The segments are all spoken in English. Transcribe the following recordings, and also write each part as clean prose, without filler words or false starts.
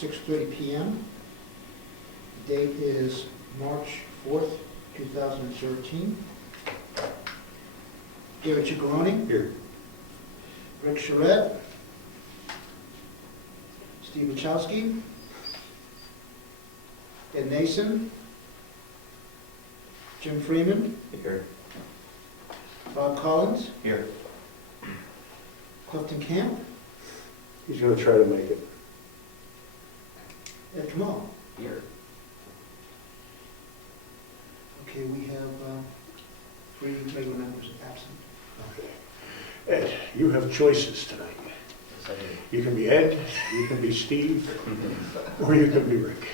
6:30 p.m. The date is March 4th, 2013. Gary Ciccarone. Here. Rick Charette. Steve Wachowski. Ed Nason. Jim Freeman. Here. Bob Collins. Here. Clifton Camp. He's going to try to make it. Ed Kamal. Here. Okay, we have 3 regular members absent. Okay. Ed, you have choices tonight. Yes, I do. You can be Ed, you can be Steve, or you can be Rick.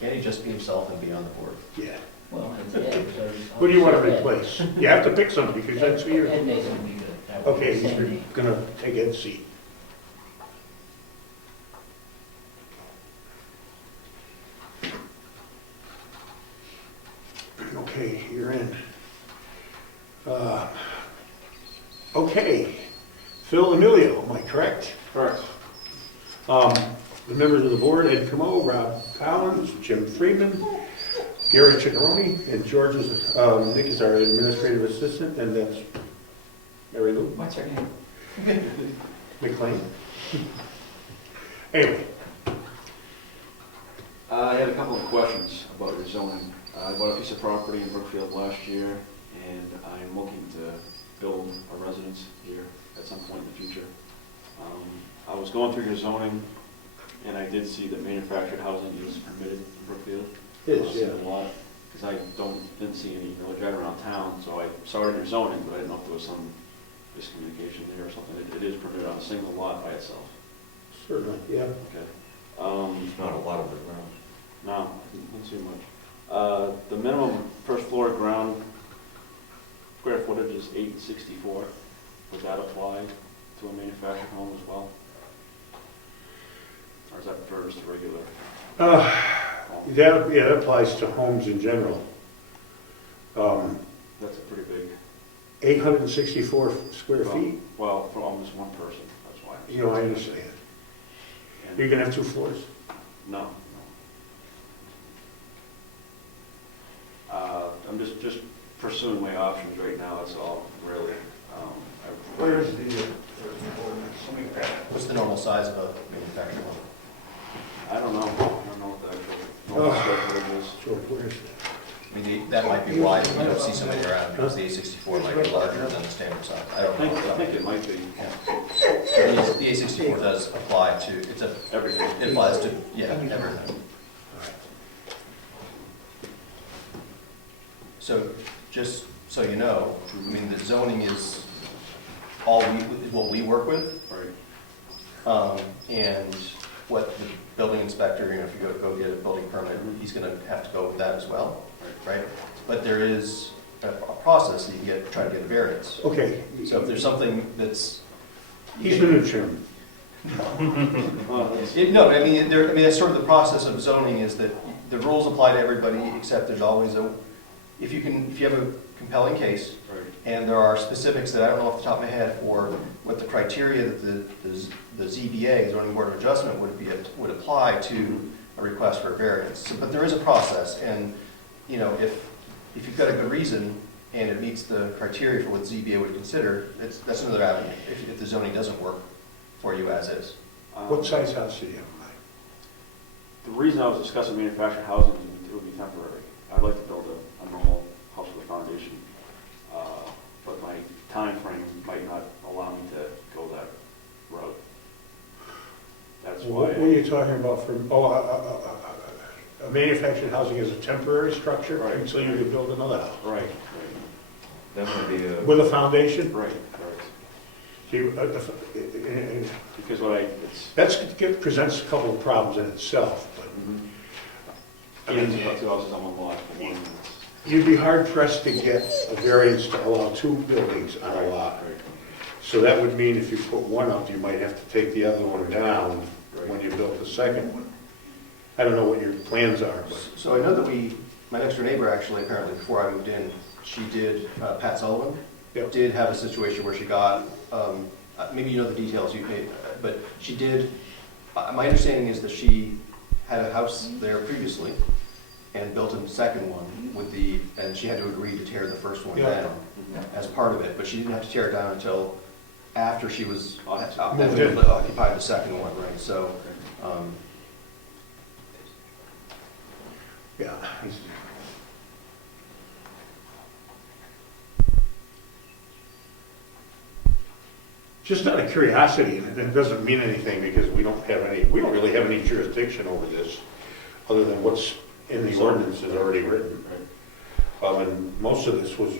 Can't he just be himself and be on the board? Yeah. Well, it's Ed, so. Who do you want to replace? You have to pick somebody because that's who Ed you're... Mason would be good. That would be Okay, Sandy. he's going to take Ed's seat. Okay, you're in. Okay, Phil Emilio, am I correct? Correct. The members of the board, Ed Camo, Rob Collins, Jim Freeman, Gary Ciccarone, and George is, Nick is our administrative assistant, and that's Mary Lou What's her name? McLean. Anyway, I had a couple of questions about your zoning. I bought a piece of property in Brookfield last year, and I'm looking to build a residence here at some point in the future. I was going through your zoning, and I did see that manufactured housing is permitted in Brookfield. it is, yeah. A lot, because I didn't see any village right around town, so I saw it in your zoning, but I didn't know if there was some miscommunication there or something. It is permitted on a single lot by itself. Certainly, yeah. Okay. Not a lot of it around. No, I didn't see much. The minimum first floor ground square footage is 864. Would that apply to a manufactured home as well? Or is that for just a regular home? That applies to homes in general. That's a pretty big, 864 square feet, well, for almost one person, that's why. you know, I understand. And- You're gonna have 2 floors? No. I'm just pursuing my options right now, that's all, really. Where is the, What's the normal size of a manufactured home? I don't know what the actual normal square footage is. so where's that? I mean, that might be why you don't see so many around, because the A64 might be larger than the standard size. I don't know. I think it might be Yeah. The A64 does apply to, everything. it applies to, yeah, everything. So, just so you know, I mean, the zoning is what we work with. Right. And what the building inspector, you know, if you go get a building permit, he's gonna have to go with that as well, right? But there is a process that you can try to get a variance. Okay, So if there's something that's. he's the new chairman. Well, that's- No, but I mean, that's sort of the process of zoning is that the rules apply to everybody, except there's always if you have a compelling case, Right. and there are specifics that I don't know off the top of my head for what the criteria that the ZBA, Zoning Board of Adjustment, would apply to a request for a variance. So, but there is a process, and, you know, if you've got a good reason and it meets the criteria for what ZBA would consider, that's another avenue, if the zoning doesn't work for you as is. What size house do you have? The reason I was discussing manufactured housing is it would be temporary. I'd like to build a normal house with a foundation, but my time frame might not allow me to go that route. That's why. What are you talking about for, a manufactured housing is a temporary structure Right. until you can build another house? Right, That would be With a foundation? right. See, Because it's. that presents a couple of problems in itself, but I mean, It's about 2 houses on one lot. you'd be hard pressed to get a variance to allow 2 buildings on a lot. Right. So that would mean if you put one up, you might have to take the other one down when you build the second one. I don't know what your plans are, but. So I know that my next door neighbor actually, apparently, before I moved in, she did, Pat Sullivan, Yep. did have a situation where she got, maybe you know the details, but she did My understanding is that she had a house there previously and built a second one and she had to agree to tear the first one Yeah. down as part of it, but she didn't have to tear it down until after she was Moved in. occupied the second one, right? So, Yeah. Just out of curiosity, and it doesn't mean anything because we don't really have any jurisdiction over this, other than what's in the ordinance is already written. And most of this was,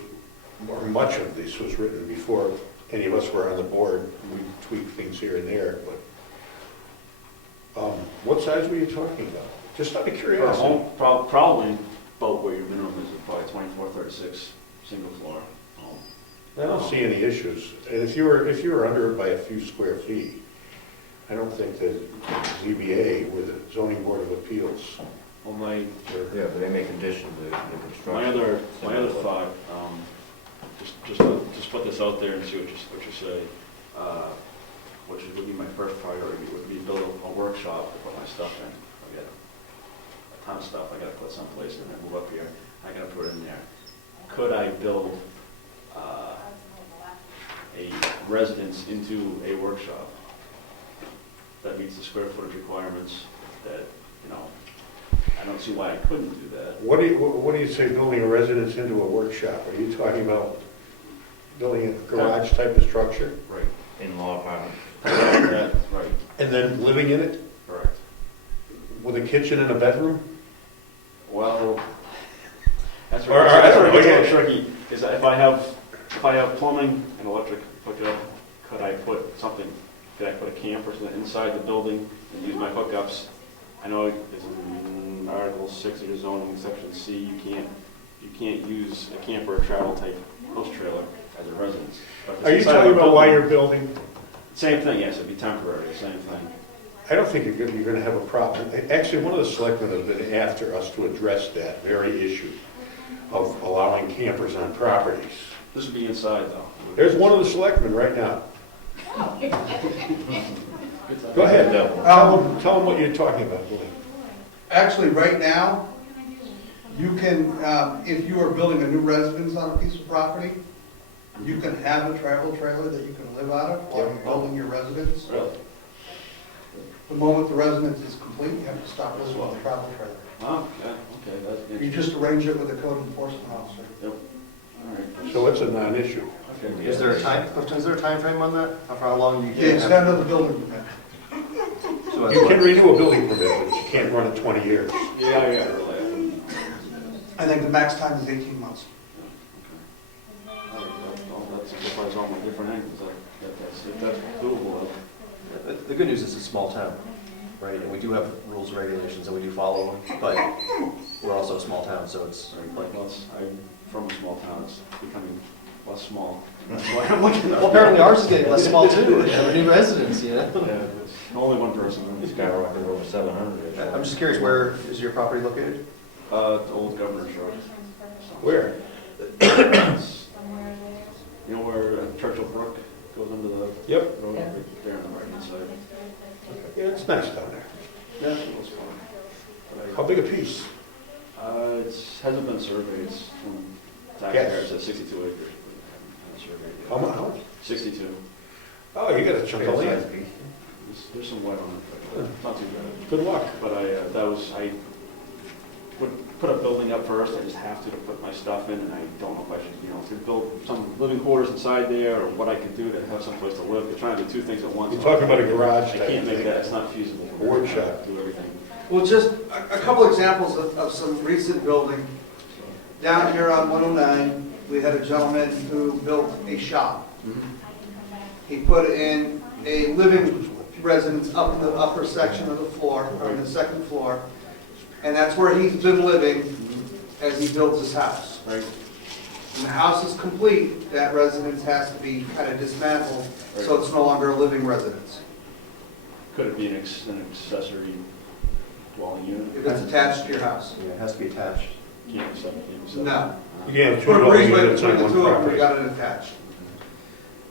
or much of this was written before any of us were on the board. We tweaked things here and there, but what size were you talking about? Just out of For a curiosity. home, probably about where your minimum is, probably 24, 36, single floor home. I don't see any issues. And if you were under it by a few square feet, I don't think that ZBA with the zoning board of appeals. Well, my Yeah, but they may condition the construction. my other thought, just put this out there and see what you say. Which would be my first priority, would be build a workshop to put my stuff in. I got a ton of stuff I gotta put someplace and then move up here. I gotta put it in there. Could I build a residence into a workshop that meets the square footage requirements that, I don't see why I couldn't do that. What do you say building a residence into a workshop? Are you talking about building a garage type of structure? Right. In-law apartment. Right, And then living in it correct. with a kitchen and a bedroom? Well, that's Or- where I don't know, it gets a yeah. little tricky, is that if I have plumbing and electric hooked up, could I put a camper inside the building and use my hookups? I know it's in Article 6 of your zoning, Section C, you can't use a camper or travel type house trailer as a residence. But if Are you it's inside talking of a about why building- you're building? Same thing, yes, it'd be temporary, same thing. I don't think you're going to have a problem. Actually, one of the selectmen have been after us to address that very issue of allowing campers on properties. This would be inside though. There's one of the selectmen right now. Go ahead, tell them what you're talking about, Billy. Actually, right now, you can, if you are building a new residence on a piece of property, you can have a travel trailer that you can live out of while you're building your residence. Really? The moment the residence is complete, you have to stop living on the travel trailer. Oh, yeah, okay, that's You interesting. just arrange it with a code enforcement officer. Yep, all right. So it's a non-issue. Okay. is there a time frame on that? Of how long you The can have? extent of the building permit. So that's You what- can renew a building permit, but you can't run it 20 years. Yeah, really. I think the max time is 18 months. That's probably all my different angles, if that's doable. The good news is it's a small town, right? And we do have rules and regulations and we do follow them, but we're also a small town, so it's, Like, I'm from a small town, it's becoming less small. That's why I'm looking well, apparently ours is getting less small too. We have a new residence, you know? Yeah, it's only one person. It's skyrocketed over 700. I'm just curious, where is your property located? The old governor's road. Where? You know where Churchill Brook goes under the Yep. road, right there on the right hand side? Yeah, it's nice down there. Yeah, it was fun. But How big a piece? it hasn't been surveyed, it's from tax Yes. year, it says 62 acres. but I haven't surveyed yet. How much? 62. Oh, you got a chunk of land. There's some wet on it, but not too bad. Good luck. But I would put a building up first, I just have to put my stuff in, and I don't know if I should, to build some living quarters inside there, or what I can do to have some place to live. They're trying to do two things at once. You're talking about a garage I type can't of make thing. that, it's not feasible. A workshop. Do everything. Well, just a couple examples of some recent building. Down here on 109, we had a gentleman who built a shop. He put in a living residence up in the upper section of the floor, or in the second floor, and that's where he's been living as he builds his house. Right? When the house is complete, that residence has to be kind of dismantled, so it's no longer a living residence. Could it be an accessory dwelling unit? If it's attached to your house. Yeah, it has to be attached. Can't be separate. No. You can have two For a dwelling breezeway units between on the one two of them, we property. got it attached.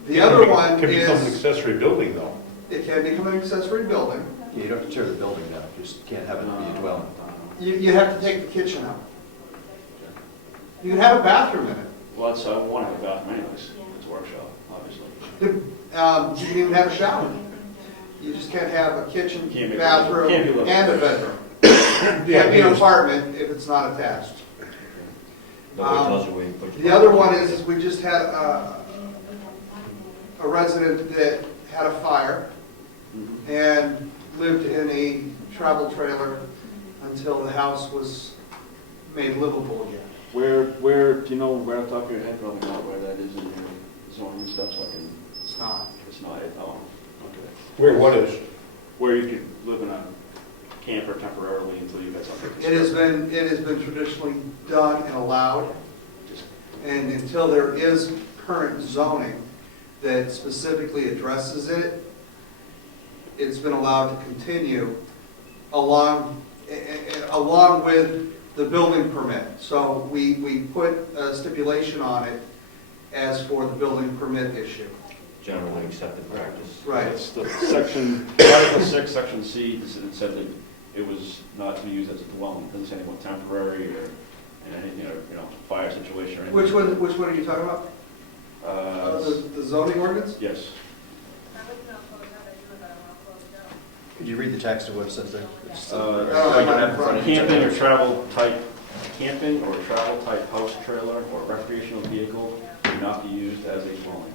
The other one Can become an is, accessory building, though. it can become an accessory building. Yeah, you don't have to tear the building down, you just can't have it be a dwelling. You have to take the kitchen out. You can have a bathroom in it. Well, that's, I want to have a bathroom anyways, it's a workshop, obviously. You can even have a shower. You just can't have a kitchen, Can't be- bathroom, can't be living. and a bedroom. Yeah, Can't be an apartment if it's not attached. Nobody tells you where you put your. The other one is we just had a resident that had a fire and lived in a travel trailer until the house was made livable again. Where, do you know, right off the top of your head, probably not where that is in your zoning stuff, so I can, It's not. it's not, oh, okay. Where, what is? Where you could live in a camper temporarily until you get something. It has been traditionally done and allowed, and until there is current zoning that specifically addresses it, it's been allowed to continue along with the building permit. So we put a stipulation on it as for the building permit issue. Generally accepted practice. Right. It's the section, Article 6, Section C, it said that it was not to be used as a dwelling. It doesn't say anything about temporary or in anything, or, you know, fire situation or anything. Which one are you talking about? The zoning ordinance? Yes. Could you read the text of what it says there? I don't have it in front of me. Camping or travel type house, trailer, or recreational vehicle may not be used as a dwelling.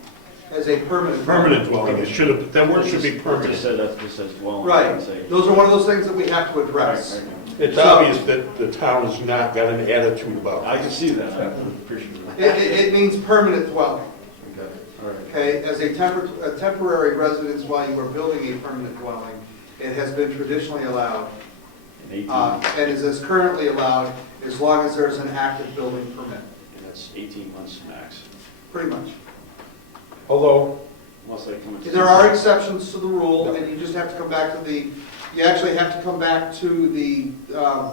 As a permanent. Permanent dwelling, it should have, that word should be It permanent. just said, that just says dwelling. it Right. doesn't say- Those are one of those things that we have to address. Right, right. It's obvious that the town has not got an attitude about I it. can see that, I appreciate that. It means permanent dwelling, Okay, all right. okay? As a temporary residence while you are building a permanent dwelling, it has been traditionally allowed, In 18, and is currently allowed as long as there's an active building permit, and that's 18 months max, pretty much. Although, unless they come into. There are exceptions to the rule, and you just have to come back to you actually have to come back to the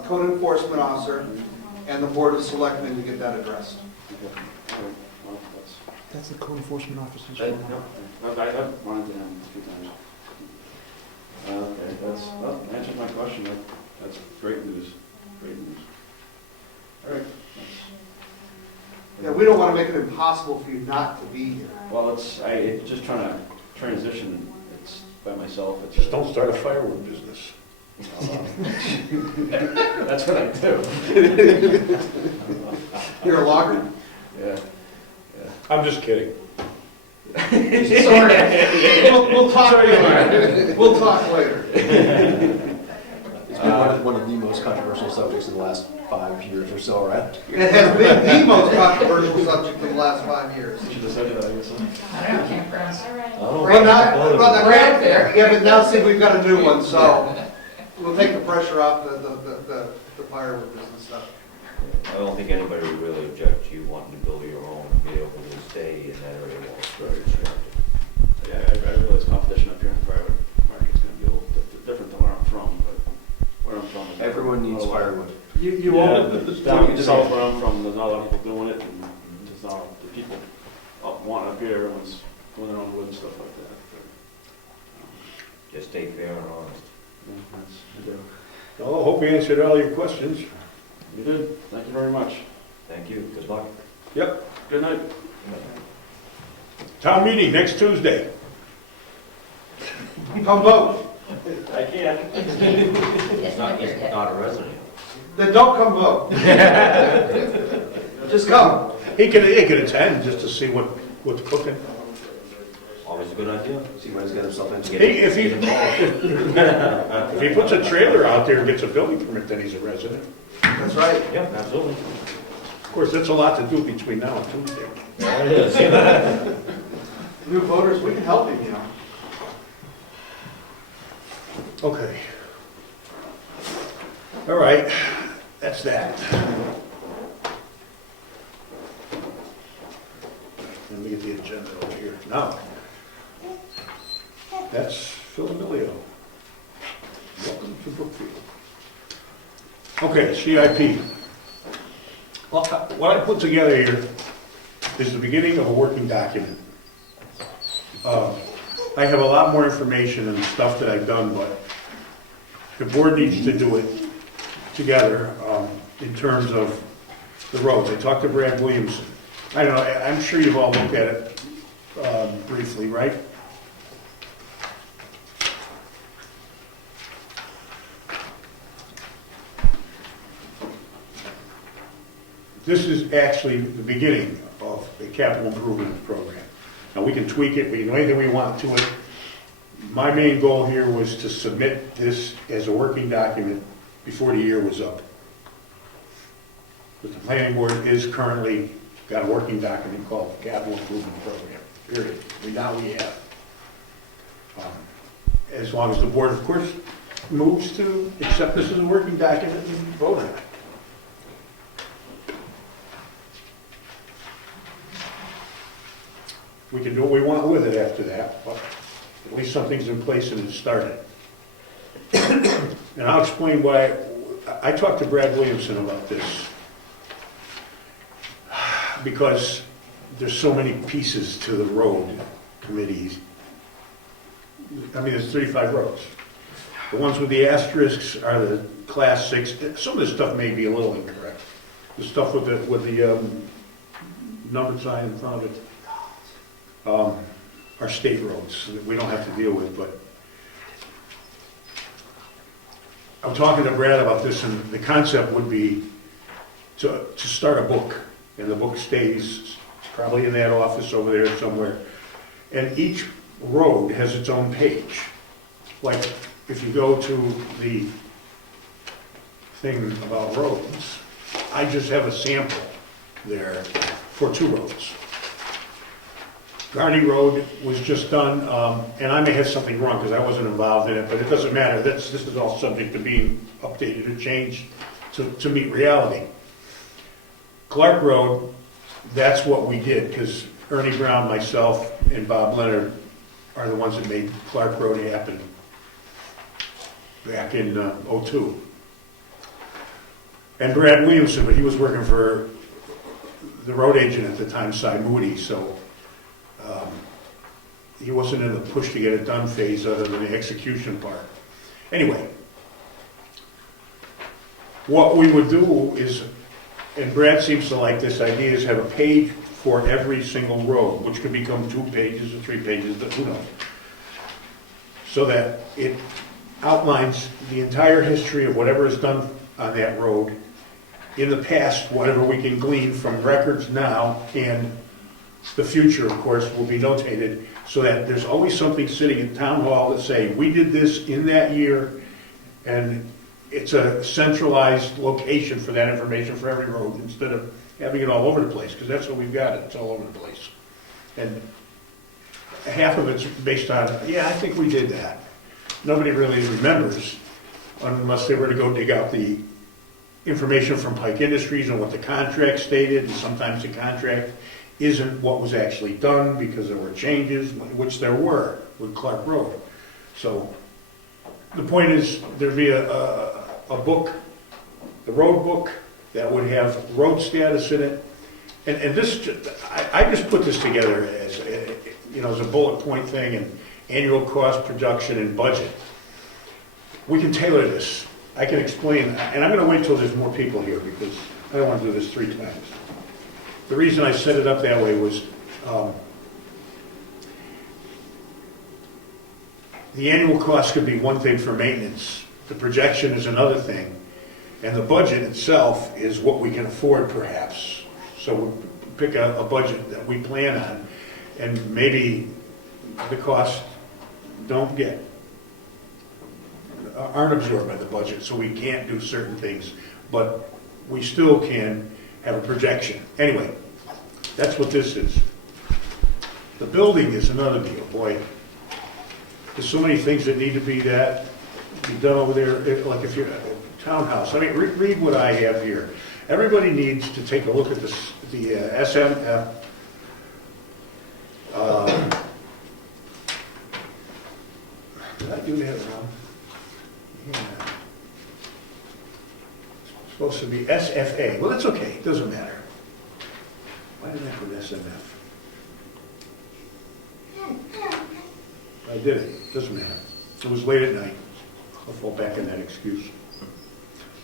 code enforcement officer and the board of selectmen to get that addressed. Okay, all right, well, That's the code enforcement officer's I've phone. run into him a few times. Okay, well, answered my question, that's great news, great news. All right. Yeah, we don't want to make it impossible for you not to be here. Well, it's just trying to transition, it's by myself, it's just don't start a firewood business. That's what I do. You're a logger? Yeah. I'm just kidding. Sorry. We'll talk later. We'll talk later. It's been one of the most controversial subjects in the last 5 years or so, right? It has been the most controversial subject in the last 5 years. Should have said that, I guess. I don't know, campgrounds. Oh. Well, not Right there. yeah, but now see, we've got a new one, so we'll take the pressure off the firewood business stuff. I don't think anybody would really object to you wanting to build your own, and be able to stay in that area while it's very restricted. Yeah, I realize competition up here in the private market's gonna be a little different than where I'm from, but where I'm from is. Everyone needs firewood. You Yeah, won't, down south where I'm from, there's not a lot of people doing it, and there's not, the people up here, everyone's doing their own wood and stuff like that. But, Just stay fair and honest. yeah, that's, I do. Well, I hope we answered all your questions. You did, thank you very much. Thank you, good luck. Yep. Good night. Town meeting next Tuesday. come vote. I can't. He's not a resident. Then don't come vote. Just come. He could attend just to see what's cooking. Always a good idea. See what he's got himself into. If he puts a trailer out there and gets a building permit, then he's a resident. That's right. Yeah, absolutely. Of course, that's a lot to do between now and Tuesday. There it is. New voters, we can help you, you know. Okay. All right, that's that. Let me get the agenda over here. Now, that's Phil Emilio. Welcome to Brookfield. Okay, CIP. Well, what I put together here is the beginning of a working document. I have a lot more information and stuff that I've done, but the board needs to do it together in terms of the roads. I talked to Brad Williamson. I don't know, I'm sure you've all looked at it briefly, right? This is actually the beginning of a capital improvement program. Now, we can tweak it, we can do anything we want to it. My main goal here was to submit this as a working document before the year was up. But the planning board is currently got a working document called Capital Improvement Program, period. Now we have. As long as the board, of course, moves to accept this as a working document and vote on it. We can do what we want with it after that, but at least something's in place and it's started. And I'll explain why. I talked to Brad Williamson about this because there's so many pieces to the road committees. I mean, there's 35 roads. The ones with the asterisks are the class 6. Some of this stuff may be a little incorrect. The stuff with the numbered sign in front of it are state roads that we don't have to deal with, but I'm talking to Brad about this, and the concept would be to start a book, and the book stays probably in that office over there somewhere, and each road has its own page. Like if you go to the thing about roads, I just have a sample there for 2 roads. Garney Road was just done, and I may have something wrong because I wasn't involved in it, but it doesn't matter. This is all subject to being updated or changed to meet reality. Clark Road, that's what we did, because Ernie Brown, myself, and Bob Leonard are the ones that made Clark Road happen back in '02. And Brad Williamson, but he was working for the road agent at the time, Cy Moody, so he wasn't in the push to get it done phase other than the execution part. Anyway, what we would do is, and Brad seems to like this idea, is have a page for every single road, which could become 2 pages or 3 pages, who knows. So that it outlines the entire history of whatever is done on that road in the past, whatever we can glean from records now, and the future, of course, will be notated, so that there's always something sitting in town hall that say, we did this in that year, and it's a centralized location for that information for every road, instead of having it all over the place, because that's what we've got, it's all over the place. And half of it's based on, yeah, I think we did that. Nobody really remembers, unless they were to go dig out the information from Pike Industries and what the contract stated, and sometimes the contract isn't what was actually done because there were changes, which there were with Clark Road. So the point is, there'd be a book, the road book, that would have road status in it. And this, I just put this together as, as a bullet point thing, and annual cost production and budget. We can tailor this. I can explain, and I'm going to wait till there's more people here because I don't want to do this 3 times. The reason I set it up that way was the annual cost could be one thing for maintenance. The projection is another thing. And the budget itself is what we can afford, perhaps. So we pick a budget that we plan on, and maybe the costs aren't absorbed by the budget, so we can't do certain things, but we still can have a projection. Anyway, that's what this is. The building is another deal, boy. There's so many things that need to be done over there, like if you're townhouse. I mean, read what I have here. Everybody needs to take a look at the SMF. Did I do that wrong? Yeah. It's supposed to be SFA. Well, that's okay. It doesn't matter. Why did I put SMF? I did it. Doesn't matter. It was late at night. I'll fall back in that excuse.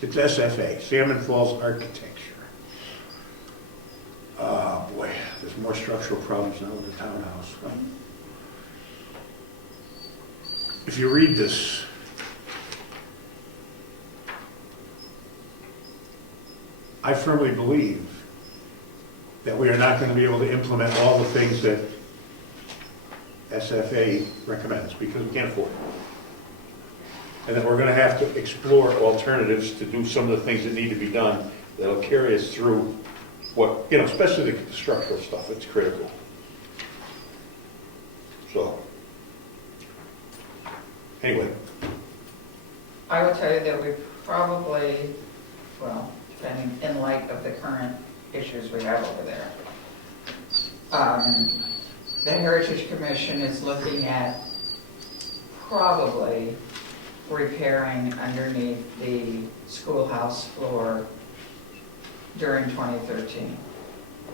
It's SFA, Salmon Falls Architecture. Oh, boy, there's more structural problems now with the townhouse. If you read this, I firmly believe that we are not going to be able to implement all the things that SFA recommends because we can't afford it. And that we're going to have to explore alternatives to do some of the things that need to be done that'll carry us through what, you know, especially the structural stuff, it's critical. So, anyway. I will tell you that we probably, well, depending in light of the current issues we have over there, the Heritage Commission is looking at probably repairing underneath the schoolhouse floor during 2013.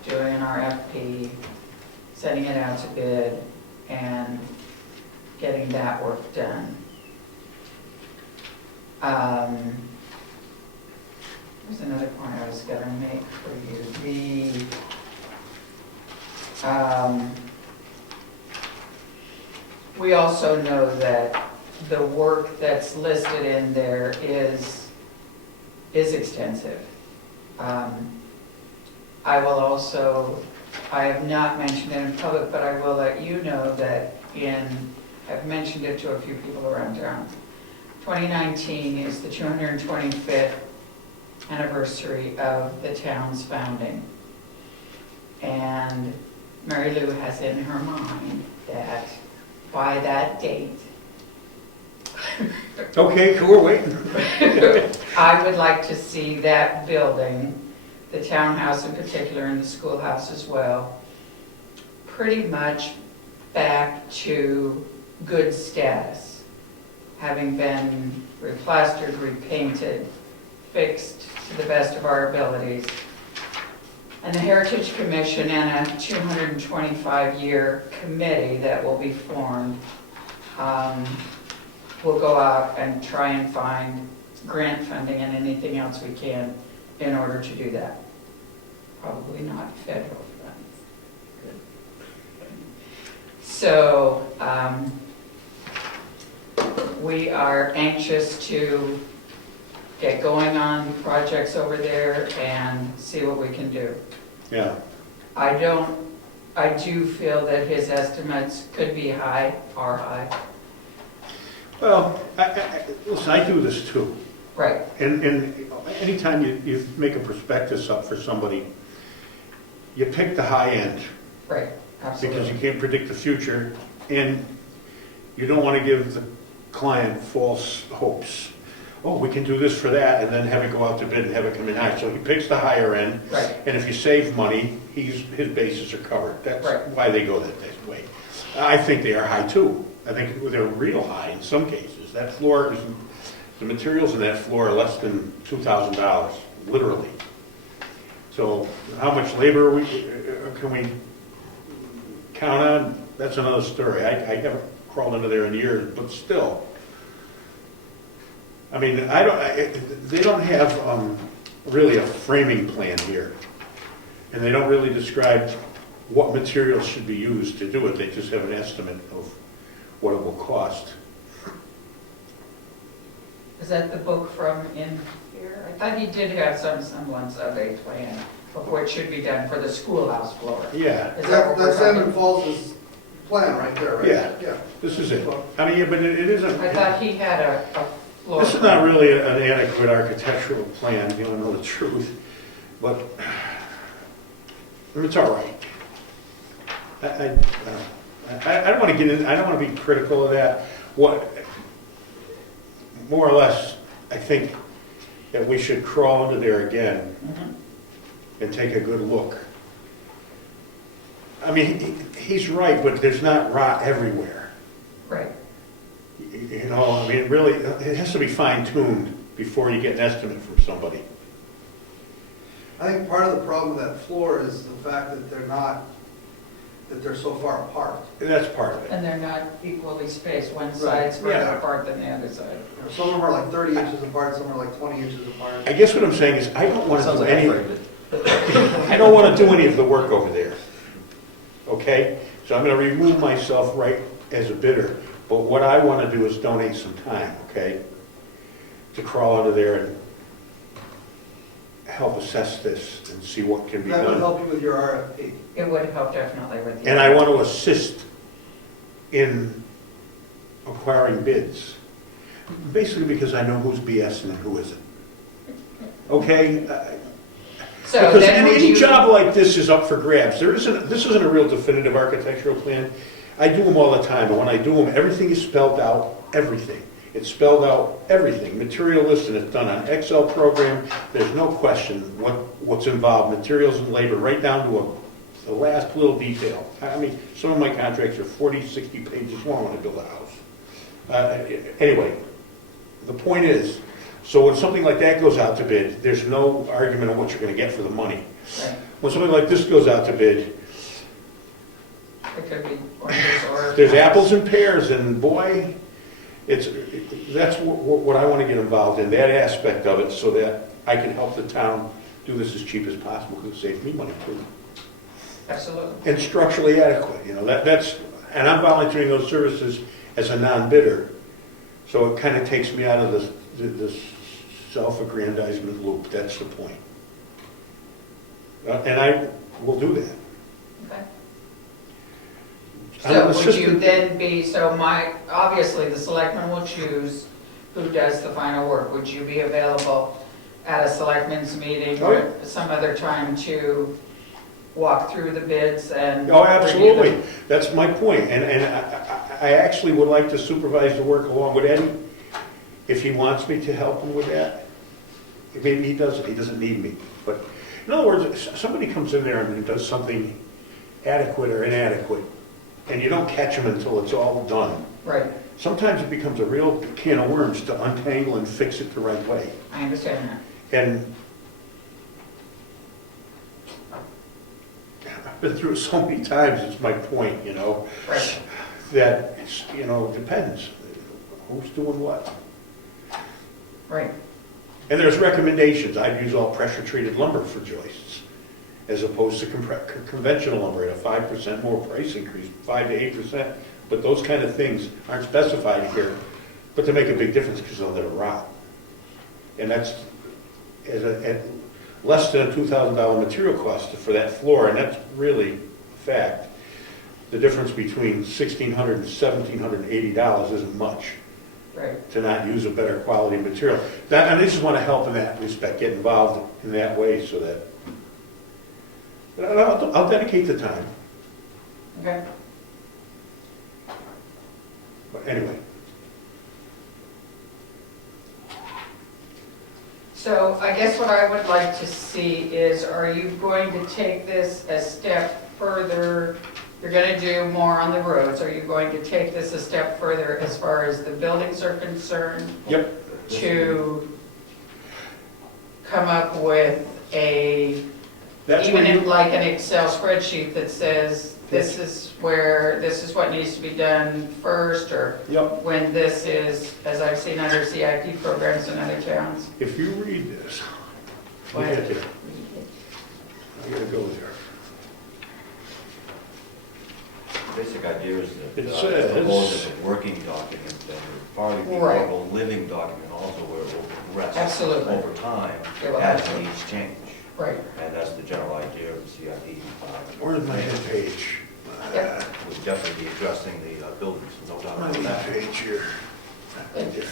Doing an RFP, sending it out to bid, and getting that work done. There's another point I was going to make for you. We also know that the work that's listed in there is extensive. I will also, I have not mentioned it in public, but I will let you know that I've mentioned it to a few people around town. 2019 is the 225th anniversary of the town's founding. And Mary Lou has in her mind that by that date, Okay, cool, we're waiting. I would like to see that building, the townhouse in particular and the schoolhouse as well, pretty much back to good status, having been replastered, repainted, fixed to the best of our abilities. And the Heritage Commission and a 225-year committee that will be formed will go out and try and find grant funding and anything else we can in order to do that. Probably not federal funds. Good. So we are anxious to get going on projects over there and see what we can do. Yeah. I do feel that his estimates could be high, are high. Well, listen, I do this too. Right, And anytime you make a prospectus up for somebody, you pick the high end right, because absolutely. you can't predict the future and you don't want to give the client false hopes. Oh, we can do this for that, and then have it go out to bid and have it come in high. So he picks the higher end, Right. and if you save money, his bases are covered. That's Right. why they go that way. I think they are high too. I think they're real high in some cases. That floor is, the materials in that floor are less than $2,000, literally. So how much labor can we count on? That's another story. I haven't crawled into there in years, but still. I mean, they don't have really a framing plan here. And they don't really describe what materials should be used to do it. They just have an estimate of what it will cost. Is that the book from in here? I thought he did have some semblance of a plan of what should be done for the schoolhouse floor. Yeah, Is that what we're That's Salmon talking? Falls' plan right there, right? Yeah. This is it. I mean, yeah, but it isn't. I thought he had a floor. This is not really an adequate architectural plan, you don't know the truth, but it's all right. I don't want to get in, I don't want to be critical of that. More or less, I think that we should crawl into there again and take a good look. I mean, he's right, but there's not rot everywhere. Right, You know, I mean, it has to be fine-tuned before you get an estimate from somebody. I think part of the problem with that floor is the fact that they're not that they're so far apart. That's part of it. And they're not equally spaced, one side's further Yeah. apart than the other side. Some of them are like 30 inches apart, some are like 20 inches apart. I guess what I'm saying is, I don't want to Sounds do like any, a I don't want to do any of the work over there. Okay? So I'm going to remove myself right as a bidder. But what I want to do is donate some time, okay? To crawl under there and help assess this and see what can be That would done. help you with your RFP. It would help definitely with the. And I want to assist in acquiring bids. Basically because I know who's BSing and who isn't. Okay? So Because then would any you, job like this is up for grabs. This isn't a real definitive architectural plan. I do them all the time, and when I do them, everything is spelled out, everything. It's spelled out, everything. Material list, and it's done on Excel program. There's no question what's involved, materials and labor, right down to the last little detail. I mean, some of my contracts are 40, 60 pages long when I build a house. Anyway, the point is, so when something like that goes out to bid, there's no argument on what you're going to get for the money. right, When something like this goes out to bid, it could be oranges or. there's apples and pears, and boy, that's what I want to get involved in, that aspect of it, so that I can help the town do this as cheap as possible, because it saves me money too. Absolutely. And structurally adequate, and I'm volunteering those services as a non-bidder, so it kind of takes me out of this self-aggrandizement loop, that's the point. And I will do that. Okay. I'm So an would you assistant- then be, obviously the selectmen will choose who does the final work. Would you be available at a selectmen's meeting Oh, or some other time to walk through the bids and? Oh, review absolutely, them? that's my point, and I actually would like to supervise the work along with Eddie, if he wants me to help him with that. Maybe he doesn't need me, but, in other words, somebody comes in there and does something adequate or inadequate, and you don't catch them until it's all done. Right, Sometimes it becomes a real can of worms to untangle and fix it the right way. I understand that. And I've been through it so many times, it's my point, Right, that, depends. Who's doing what? right, And there's recommendations. I'd use all pressure-treated lumber for joists, as opposed to conventional lumber at a 5% more price increase, 5 to 8%. But those kind of things aren't specified here, but they make a big difference because they'll let it rot. And that's at less than a $2,000 material cost for that floor, and that's really a fact. The difference between $1,600 and $1,780 isn't much right. to not use a better quality material. And I just want to help in that respect, get involved in that way so that, I'll dedicate the time. Okay. But anyway, So I guess what I would like to see is, are you going to take this a step further? You're going to do more on the roads. Are you going to take this a step further as far as the buildings are concerned? yep, To come up with that's even where in you, like an Excel spreadsheet that says, this is what needs to be done first, or yep. when this is, as I've seen other CIP programs in other towns. If you read this, Go look ahead. at it. I gotta go there. Basic idea is that It it's says- proposed as a working document, then probably be more of a living document also where it will progress Absolutely. over time It will as absolutely. needs change. Right, And that's the general idea of the CIP. Where's my head page? Yep. We'll definitely be addressing the buildings, no doubt My about lead that. page here. Right there.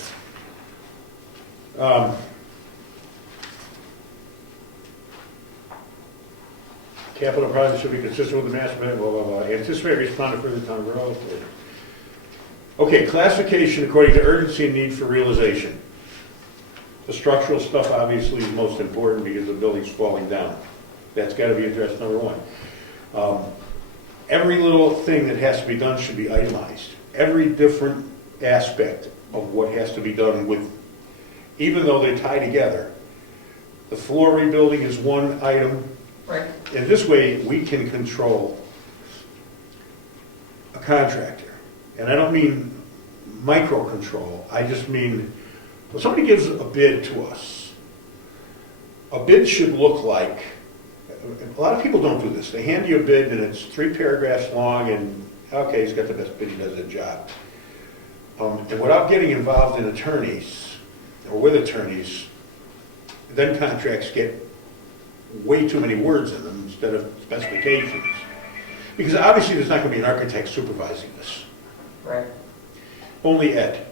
Capital projects should be consistent with the master plan, blah, blah, blah. Anticipate responding for the town growth. Okay, classification according to urgency and need for realization. The structural stuff obviously is most important because the building's falling down. That's got to be addressed, number one. Every little thing that has to be done should be itemized. Every different aspect of what has to be done with, even though they tie together. The floor rebuilding is one item, right, and this way we can control contractor, and I don't mean micro control, I just mean, when somebody gives a bid to us, a bid should look like, a lot of people don't do this, they hand you a bid and it's 3 paragraphs long and, okay, he's got the best bid, he does the job. And without getting involved in attorneys, or with attorneys, then contracts get way too many words in them instead of specifications. Because obviously there's not going to be an architect supervising this. Right. Only Ed.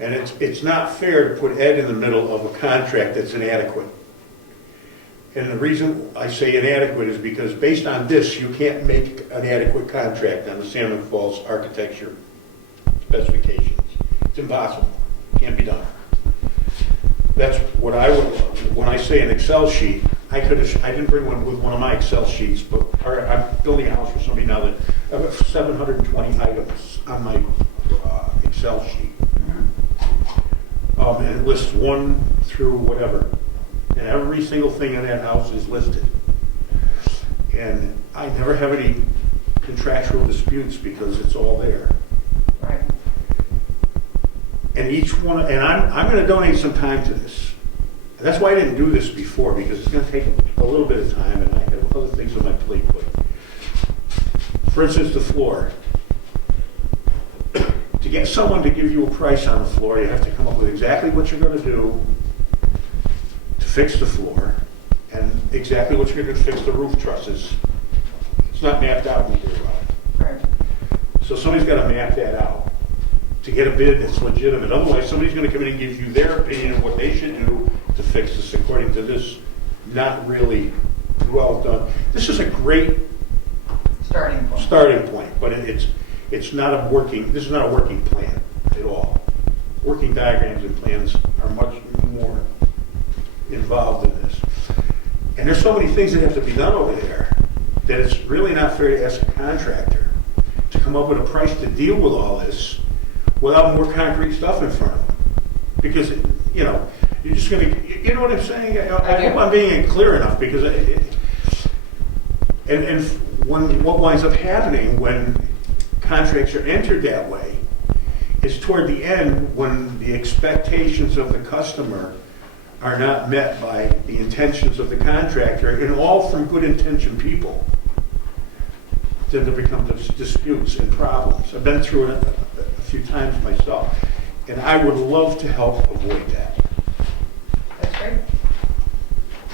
And it's not fair to put Ed in the middle of a contract that's inadequate. And the reason I say inadequate is because based on this, you can't make an adequate contract on the Salmon Falls architecture specifications. It's impossible. Can't be done. That's what I would, when I say an Excel sheet, I didn't bring one with one of my Excel sheets, but I'm building a house for somebody now that I've got 720 items on my Excel sheet. And it lists 1 through whatever. And every single thing in that house is listed. And I never have any contractual disputes because it's all there. Right. And each one, and I'm going to donate some time to this. And that's why I didn't do this before, because it's going to take a little bit of time, and I have other things on my plate. But for instance, the floor. To get someone to give you a price on the floor, you have to come up with exactly what you're going to do to fix the floor, and exactly what you're going to fix the roof trusses. It's not mapped out very well. Right. So somebody's got to map that out to get a bid that's legitimate. Otherwise, somebody's going to come in and give you their opinion of what they should do to fix this according to this not really well done. This is a great starting point, but it's not a working, this is not a working plan at all. Working diagrams and plans are much more involved in this. And there's so many things that have to be done over there that it's really not fair to ask a contractor to come up with a price to deal with all this without more concrete stuff in front of them. Because, you know, you're just going to, you know what I'm saying? I hope I'm being clear enough, because what winds up happening when contracts are entered that way is toward the end, when the expectations of the customer are not met by the intentions of the contractor, and all from good intentioned people, then there become disputes and problems. I've been through it a few times myself, and I would love to help avoid that. That's great.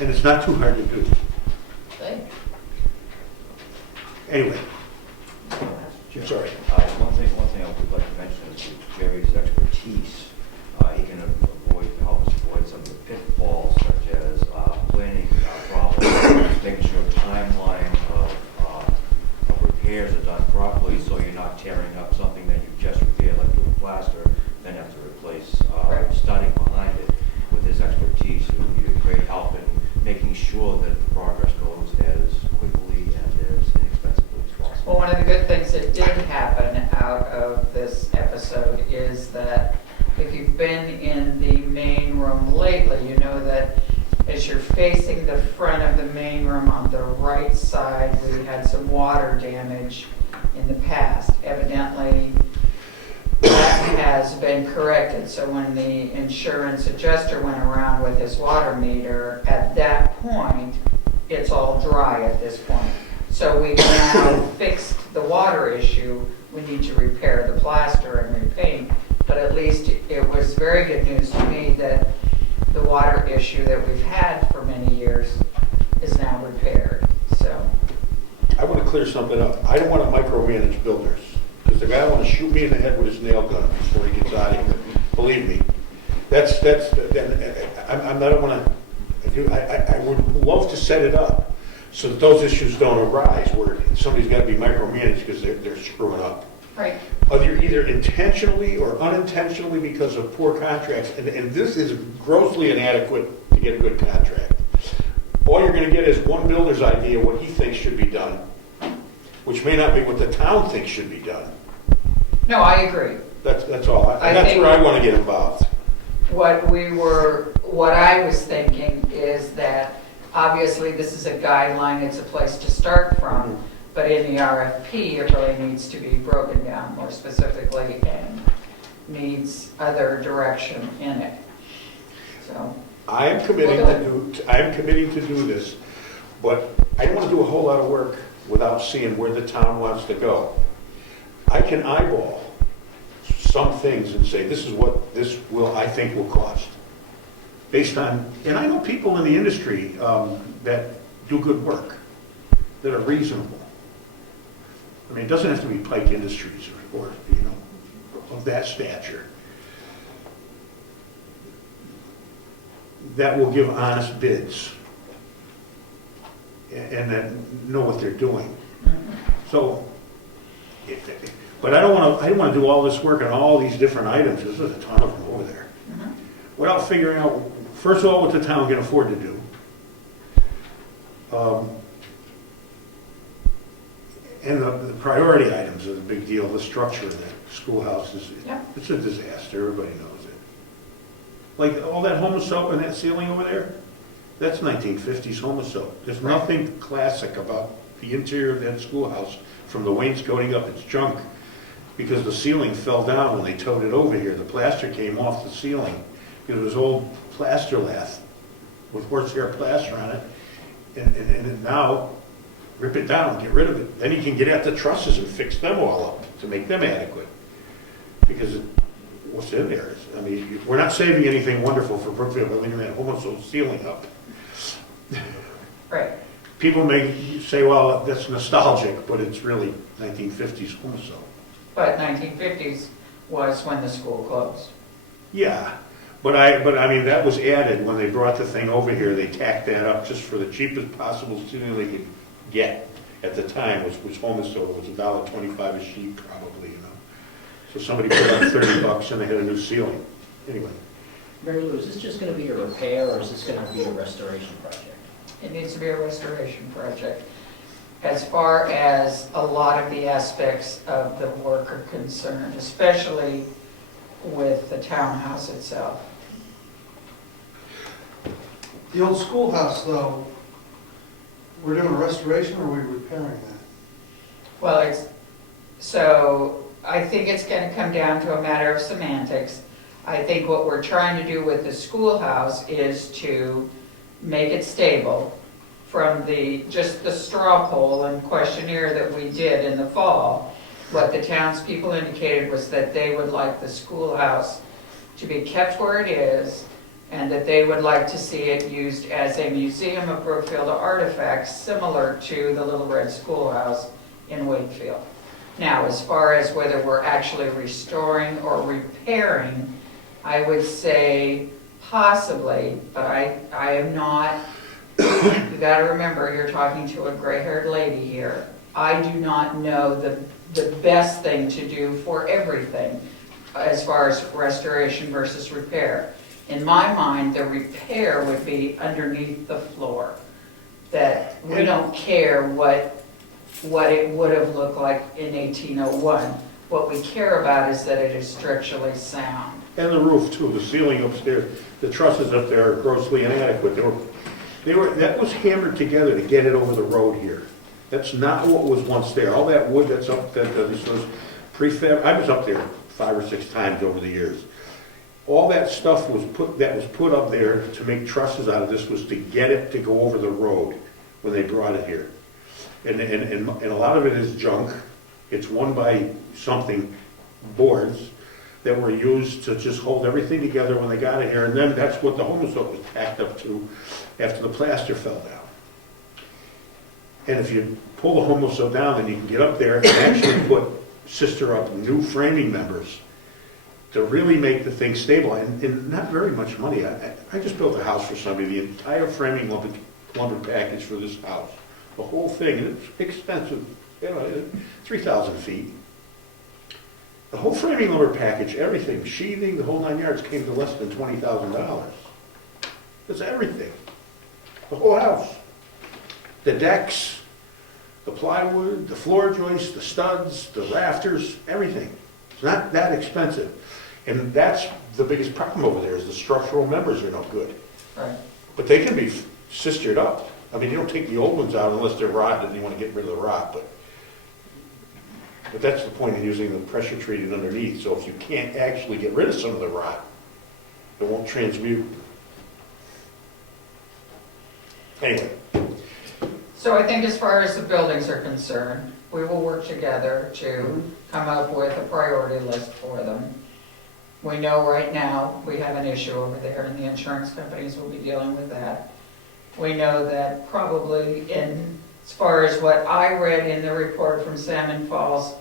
And it's not too hard to do. Good. Anyway, sorry. One thing I would like to mention is with Jerry's expertise, he can help us avoid some of the pitfalls, such as planning problems, making sure timeline of repairs are done properly, so you're not tearing up something that you just repaired, like doing plaster, then have to replace, starting behind it. With his expertise, he would be a great help in making sure that the progress goes as quickly and as inexpensively as possible. Well, one of the good things that did happen out of this episode is that if you've been in the main room lately, you know that as you're facing the front of the main room on the right side, we had some water damage in the past. Evidently, that has been corrected. So when the insurance adjuster went around with his water meter, at that point, it's all dry at this point. So we've now fixed the water issue. We need to repair the plaster and repaint. But at least it was very good news to me that the water issue that we've had for many years is now repaired. So I want to clear something up. I don't want to micromanage builders, because the guy wants to shoot me in the head with his nail gun before he gets out of here. Believe me, I'm not want to. I would love to set it up so that those issues don't arise where somebody's got to be micromanaged because they're screwing up. right. Either intentionally or unintentionally because of poor contracts, and this is grossly inadequate to get a good contract. All you're going to get is one builder's idea what he thinks should be done, which may not be what the town thinks should be done. No, I agree. That's all. I That's think where I want to get involved. what I was thinking is that obviously this is a guideline, it's a place to start from, But in the RFP, it really needs to be broken down more specifically and needs other direction in it. So, I am committing to do this, but I don't want to do a whole lot of work without seeing where the town wants to go. I can eyeball some things and say, this is what this will, I think will cost. Based on, and I know people in the industry that do good work, that are reasonable. I mean, it doesn't have to be Pike Industries or of that stature. That will give honest bids and that know what they're doing. So, but I don't want to do all this work on all these different items. There's a ton of them over there. Without figuring out, first of all, what the town can afford to do. And the priority items are the big deal. The structure of that schoolhouse is, it's a disaster. Everybody knows it. Like all that Homa soap and that ceiling over there, that's 1950s Homa soap. There's nothing classic about the interior of that schoolhouse from the wainscoting up. It's junk because the ceiling fell down when they towed it over here. The plaster came off the ceiling because it was old plaster lath with horsehair plaster on it. And now, rip it down, get rid of it. Then you can get at the trusses and fix them all up to make them adequate. Because what's in there is, I mean, we're not saving anything wonderful for Brookfield by leaving that Homa soap ceiling up. right. People may say, well, that's nostalgic, but it's really 1950s Homa soap. But 1950s was when the school closed. Yeah, but I mean, that was added when they brought the thing over here. They tacked that up just for the cheapest possible ceiling they could get at the time, which Homa soap was $1.25 a sheet probably, So somebody put up $30 and they had a new ceiling. Anyway. Mary Lou, is this just going to be a repair or is this going to be a restoration project? It needs to be a restoration project. As far as a lot of the aspects of the work are concerned, especially with the townhouse itself. The old schoolhouse, though, we're doing a restoration or are we repairing that? Well, so I think it's going to come down to a matter of semantics. I think what we're trying to do with the schoolhouse is to make it stable from just the straw poll and questionnaire that we did in the fall. What the townspeople indicated was that they would like the schoolhouse to be kept where it is and that they would like to see it used as a museum of Brookfield artifacts similar to the Little Red Schoolhouse in Wakefield. Now, as far as whether we're actually restoring or repairing, I would say possibly, but I am not, you gotta remember, you're talking to a gray-haired lady here. I do not know the best thing to do for everything as far as restoration versus repair. In my mind, the repair would be underneath the floor. That we don't care what it would have looked like in 1801. What we care about is that it is structurally sound. And the roof too, the ceiling upstairs, the trusses up there are grossly inadequate. That was hammered together to get it over the road here. That's not what was once there. All that wood that's up there, this was prefab. I was up there 5 or 6 times over the years. All that stuff was put up there to make trusses out of this was to get it to go over the road when they brought it here. And a lot of it is junk. It's 1x-something boards that were used to just hold everything together when they got it here. And then that's what the Homa soap was tacked up to after the plaster fell down. And if you pull the Homa soap down, then you can get up there and actually sister up new framing members to really make the thing stable. And not very much money. I just built a house for somebody, the entire framing lumber package for this house. The whole thing, and it's expensive, 3,000 feet. The whole framing lumber package, everything, sheathing, the whole 9 yards came to less than $20,000. It's everything. The whole house. The decks, the plywood, the floor joists, the studs, the rafters, everything. It's not that expensive. And that's the biggest problem over there is the structural members are no good. Right. But they can be sistered up. I mean, you don't take the old ones out unless they're rotted and you want to get rid of the rot, but But that's the point of using the pressure treated underneath, so if you can't actually get rid of some of the rot, it won't transmute. Anyway, So I think as far as the buildings are concerned, we will work together to come up with a priority list for them. We know right now we have an issue over there, and the insurance companies will be dealing with that. We know that probably as far as what I read in the report from Salmon Falls,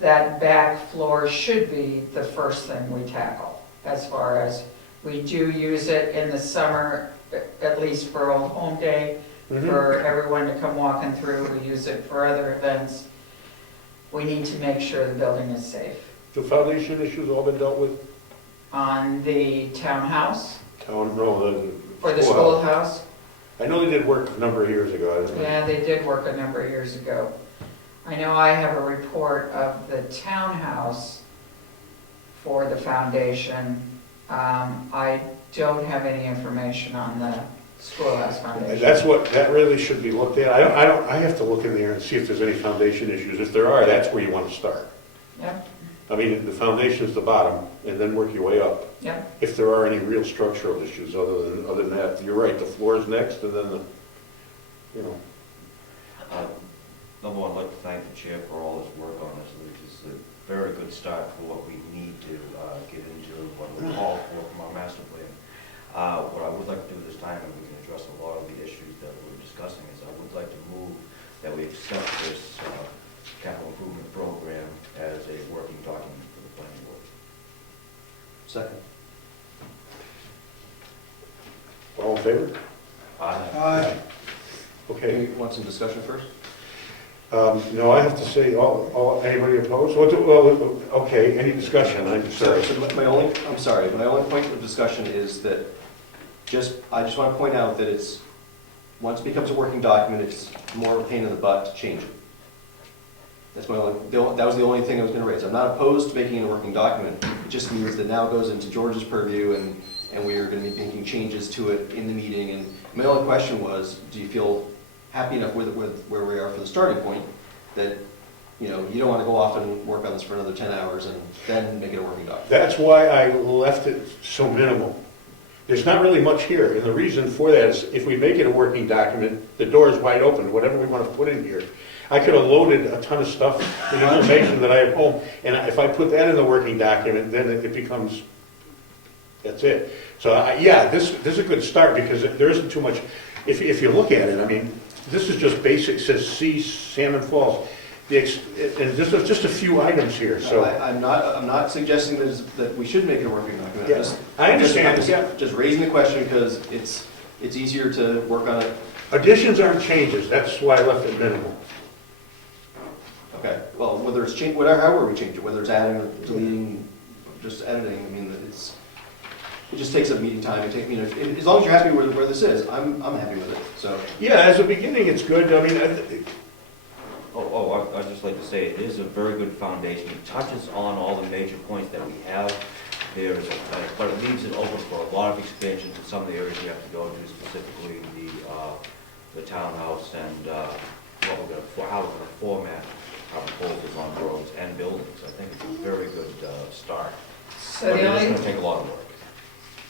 that back floor should be the first thing we tackle. As far as, we do use it in the summer, at least for Old Home Day, for everyone to come walking through. We use it for other events. We need to make sure the building is safe. the foundation issues all been dealt with? On the townhouse, No, for the schoolhouse, I know they did work a number of years ago. I don't know. yeah, they did work a number of years ago. I know I have a report of the townhouse for the foundation. I don't have any information on the schoolhouse foundation. That really should be looked at. I have to look in there and see if there's any foundation issues. If there are, that's where you want to start. Yep, I mean, the foundation's the bottom, and then work your way up. yep. If there are any real structural issues other than that, you're right, the floor's next, and then Number one, I'd like to thank the chair for all his work on this, which is a very good start for what we need to get into, what we call for from our master plan. What I would like to do this time, and we can address a lot of the issues that we're discussing, is I would like to move that we accept this capital improvement program as a working document for the planning board. Second. all in favor? Aye. Okay. You want some discussion first? No, I have to say, anybody opposed? Okay, any discussion? I'm sorry. So my only point of discussion is that I just want to point out that once it becomes a working document, it's more of a pain in the butt to change it. That was the only thing I was going to raise. I'm not opposed to making it a working document. It just means that now it goes into George's purview, and we are going to be making changes to it in the meeting. And my only question was, do you feel happy enough with where we are for the starting point that you don't want to go off and work on this for another 10 hours and then make it a working document? That's why I left it so minimal. There's not really much here, and the reason for that is if we make it a working document, the door is wide open, whatever we want to put in here. I could have loaded a ton of stuff in information that I have home, and if I put that in the working document, then it becomes, that's it. So, yeah, this is a good start because there isn't too much, if you look at it, I mean, this is just basic, it says C, Salmon Falls, and this is just a few items here, so. I'm not suggesting that we should make it a working document. Yeah, I understand, yeah. Just raising the question because it's easier to work on it. Additions aren't changes, that's why I left it minimal. Okay, well, whether it's change, however we change it, whether it's adding or deleting, just editing, I mean, it just takes up meeting time. As long as you're happy where this is, I'm happy with it, so. Yeah, as a beginning, it's good, I mean, I'd just like to say, it is a very good foundation. It touches on all the major points that we have. But it leaves it open for a lot of expansions in some of the areas we have to go to, specifically the townhouse and how we're going to format our proposals on roads and buildings. I think it's a very good start. So But the it's only, going to take a lot of work.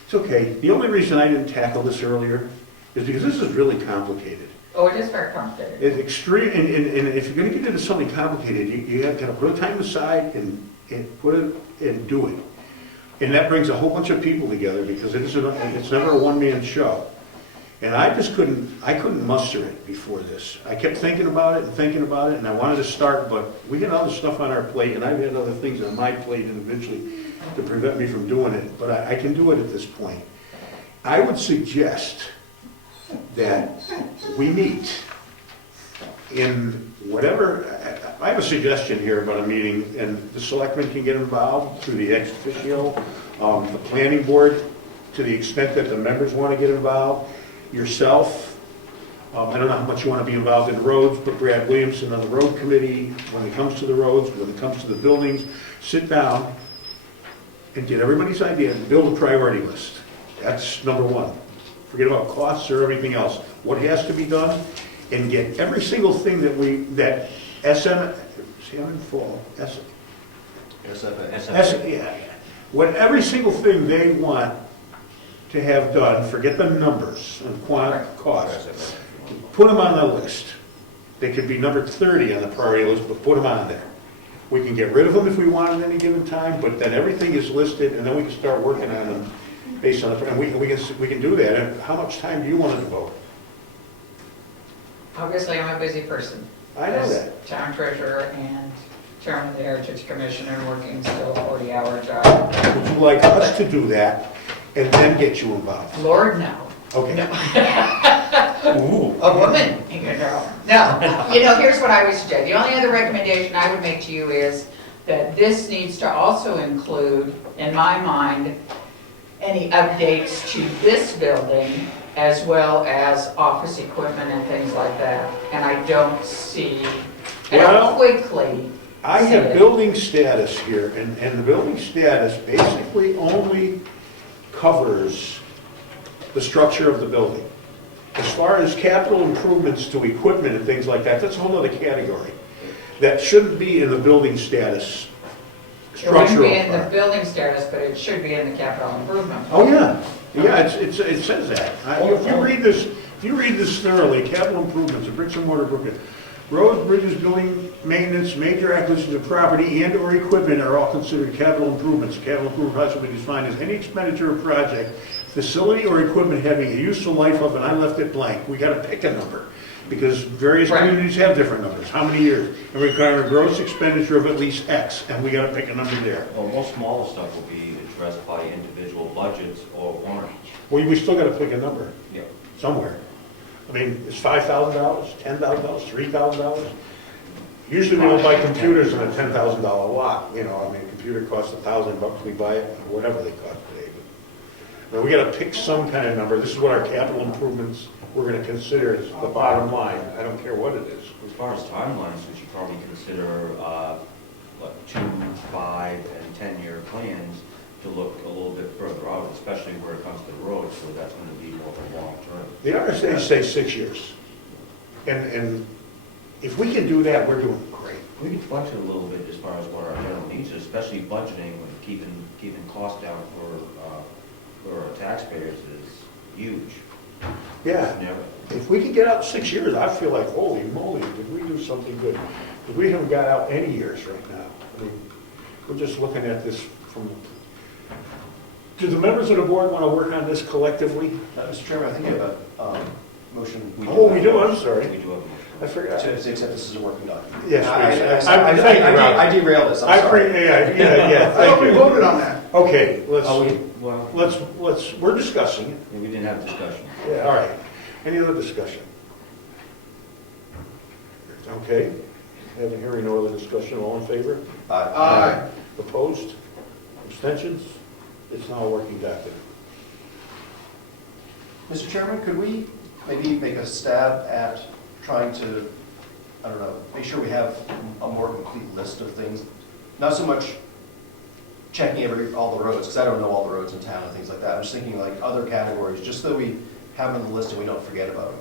it's okay. The only reason I didn't tackle this earlier is because this is really complicated. oh, it is very complicated. It's extreme, and if you're gonna get into something complicated, you have to put time aside and put it, and do it. And that brings a whole bunch of people together because it's never a one-man show. And I couldn't muster it before this. I kept thinking about it, and I wanted to start, but we had other stuff on our plate, and I've had other things on my plate individually to prevent me from doing it, but I can do it at this point. I would suggest that we meet in whatever, I have a suggestion here about a meeting, and the selectmen can get involved through the ex officio, the planning board, to the extent that the members want to get involved, yourself, I don't know how much you want to be involved in roads, but Brad Williamson on the road committee, when it comes to the roads, when it comes to the buildings, sit down and get everybody's idea and build a priority list. That's number one. Forget about costs or everything else. What has to be done, and get every single thing that see, I'm in full, SFA. Yeah. What every single thing they want to have done, forget the numbers and costs, put them on the list. They could be number 30 on the priority list, but put them on there. We can get rid of them if we want at any given time, but then everything is listed, and then we can start working on them based on, and we can do that. And how much time do you want to devote? Obviously, I'm a busy person. I know As that. town treasurer and chairman of the Heritage Commission and working still a 40-hour job. Would you like us to do that and then get you involved? Lord, no. Okay. No. A woman, you know. No, here's what I would suggest. The only other recommendation I would make to you is that this needs to also include, in my mind, any updates to this building as well as office equipment and things like that. And I don't Well, quickly. I see have it. building status here, and the building status basically only covers the structure of the building. As far as capital improvements to equipment and things like that, that's a whole other category. That shouldn't be in the building status It structural wouldn't be in the part. building status, but it should be in the capital improvement. Oh, yeah, it says that. If you read this thoroughly, capital improvements, of bricks and mortar, Brookfield, roads, bridges, building, maintenance, major acquisitions of property and/or equipment are all considered capital improvements. Capital improvement project will be defined as any expenditure or project, facility or equipment having a useful life of, and I left it blank. We gotta pick a number, because various Right. communities have different numbers. How many years? And we require a gross expenditure of at least X, and we gotta pick a number there. Well, most smaller stuff will be addressed by individual budgets or warrants. We still gotta pick a number Yeah. somewhere. I mean, it's $5,000, $10,000, $3,000? Usually we don't buy computers in a $10,000 lot, I mean, a computer costs $1,000, we buy it, or whatever they cost today. But we gotta pick some kind of number. This is what our capital improvements we're gonna consider as the bottom line. I don't care what it is. As far as timelines, we should probably consider, 2, 5, and 10-year plans to look a little bit further out, especially where it comes to the roads, so that's going to be more of a long term. The RSA say 6 years. And if we can do that, we're doing great. We could flex it a little bit as far as what our general needs are, especially budgeting and keeping costs down for our taxpayers is huge. Yeah. Never. If we can get out 6 years, I feel like, holy moly, did we do something good? Because we haven't got out any years right now. I mean, we're just looking at this from... Do the members of the board want to work on this collectively? Mr. Chairman, I think you have a motion. Oh, we do, I'm sorry. We do have a I forgot. To accept this as a working document. Yes, please. I derailed this, I'm sorry. Yeah, I thought thank we you. voted on that. Okay, Well, we're discussing it. we didn't have a discussion. Yeah, all right. Any other discussion? Okay. Having hearing no other discussion, all in favor? Aye. Opposed? Abstentions? It's now a working document. Mr. Chairman, could we maybe make a stab at trying to, I don't know, make sure we have a more complete list of things? Not so much checking all the roads, because I don't know all the roads in town and things like that. I'm just thinking like other categories, just so we have them on the list and we don't forget about them.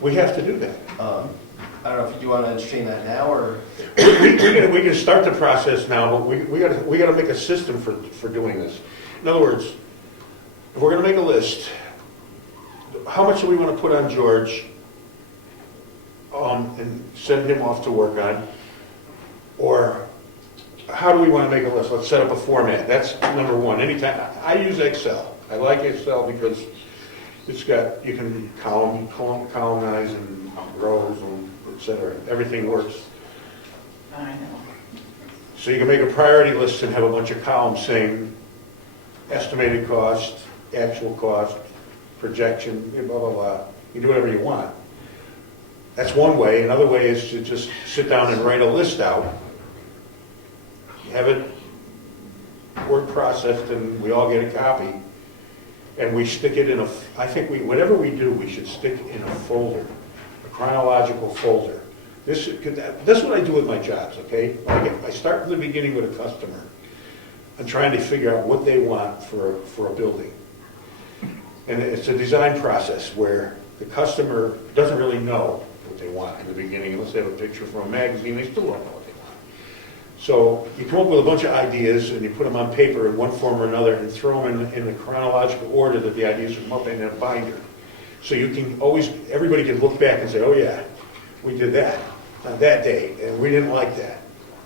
We have to do that. I don't know if you want to entertain that now, or? We can start the process now, but we got to make a system for doing this. In other words, if we're going to make a list, how much do we want to put on George and send him off to work on? Or how do we want to make a list? Let's set up a format. That's number one. Anytime, I use Excel. I like Excel because it's got, you can columnize and rows and et cetera. Everything works. I know. So you can make a priority list and have a bunch of columns saying estimated cost, actual cost, projection, blah, blah, blah. You can do whatever you want. That's one way. Another way is to just sit down and write a list out. Have it word processed and we all get a copy. And we stick it in I think whatever we do, we should stick in a folder, a chronological folder. This is what I do with my jobs, okay? I start from the beginning with a customer. I'm trying to figure out what they want for a building. And it's a design process where the customer doesn't really know what they want in the beginning. Unless they have a picture from a magazine, they still don't know what they want. So you come up with a bunch of ideas and you put them on paper in one form or another and throw them in the chronological order that the ideas come up in a binder. So you can always, everybody can look back and say, oh yeah, we did that on that day and we didn't like that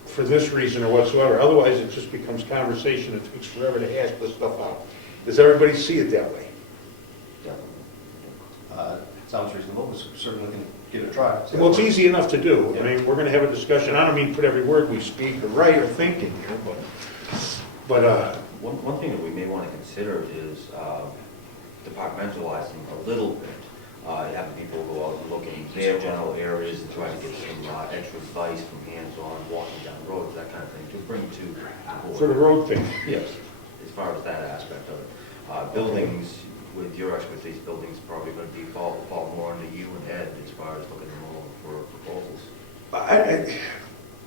for this reason or whatsoever. Otherwise it just becomes conversation. It takes forever to hash this stuff out. Does everybody see it that way? Sounds reasonable, but certainly can give it a try. Well, it's easy enough to do. I mean, we're gonna have a discussion. I don't mean put every word we speak or write or think in here, but One thing that we may want to consider is departmentalizing a little bit. Having people go out and look in their general areas and try to get some extra advice from hands-on, walking down roads, that kind of thing, to bring to the board. for the road thing. Yes, as far as that aspect of it. Buildings, with your expertise, buildings probably going to fall more under you and Ed as far as looking them over for proposals.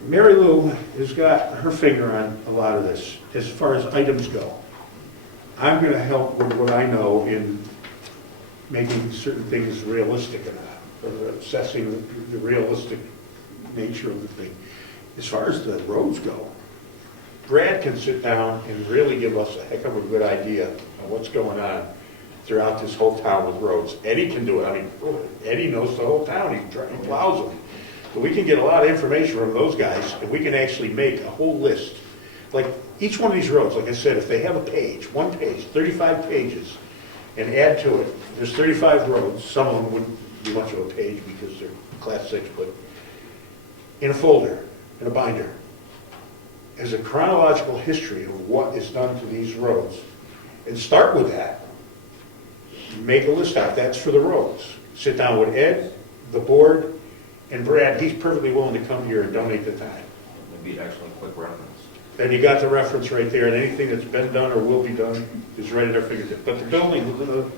Mary Lou has got her finger on a lot of this, as far as items go. I'm gonna help with what I know in making certain things realistic enough, or assessing the realistic nature of the thing. As far as the roads go, Brad can sit down and really give us a heck of a good idea of what's going on throughout this whole town with roads. Eddie can do it. I mean, Eddie knows the whole town. He plows them. But we can get a lot of information from those guys, and we can actually make a whole list. Like, each one of these roads, like I said, if they have a page, one page, 35 pages, and add to it, there's 35 roads. Some of them wouldn't be much of a page because they're class 6, but in a folder, in a binder, as a chronological history of what is done to these roads. And start with that. Make a list out. That's for the roads. Sit down with Ed, the board, and Brad. He's perfectly willing to come here and donate the time. It'd be an excellent quick reference. And you got the reference right there, and anything that's been done or will be done is right at our fingertips. But the building,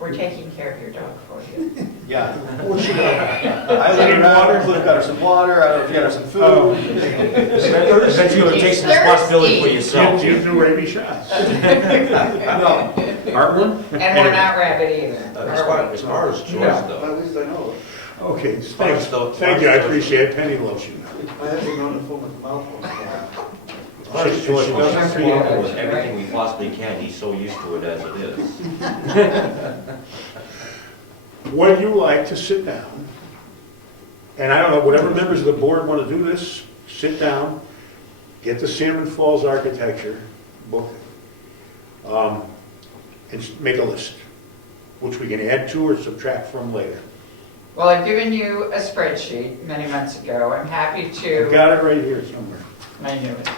We're taking care of your dog for you. Yeah. I let her water, Cliff got her some water, I don't know if you got her some food. Eventually you're gonna take some responsibility for yourself. you do rabies shots. No. Heartland? And we're not rabbit either. As far as choice though. At least I know it. Okay, thanks. Thank you, I appreciate it. Penny loves you. I haven't known to fool with the mouth. As far as choice, She we're doesn't comfortable create- with everything we possibly can. He's so used to it as it is. Would you like to sit down, and I don't know, whatever members of the board want to do this, sit down, get the Salmon Falls architecture book, and make a list, which we can add to or subtract from later. Well, I've given you a spreadsheet many months ago. I'm happy I've to, got it right here somewhere. I knew it.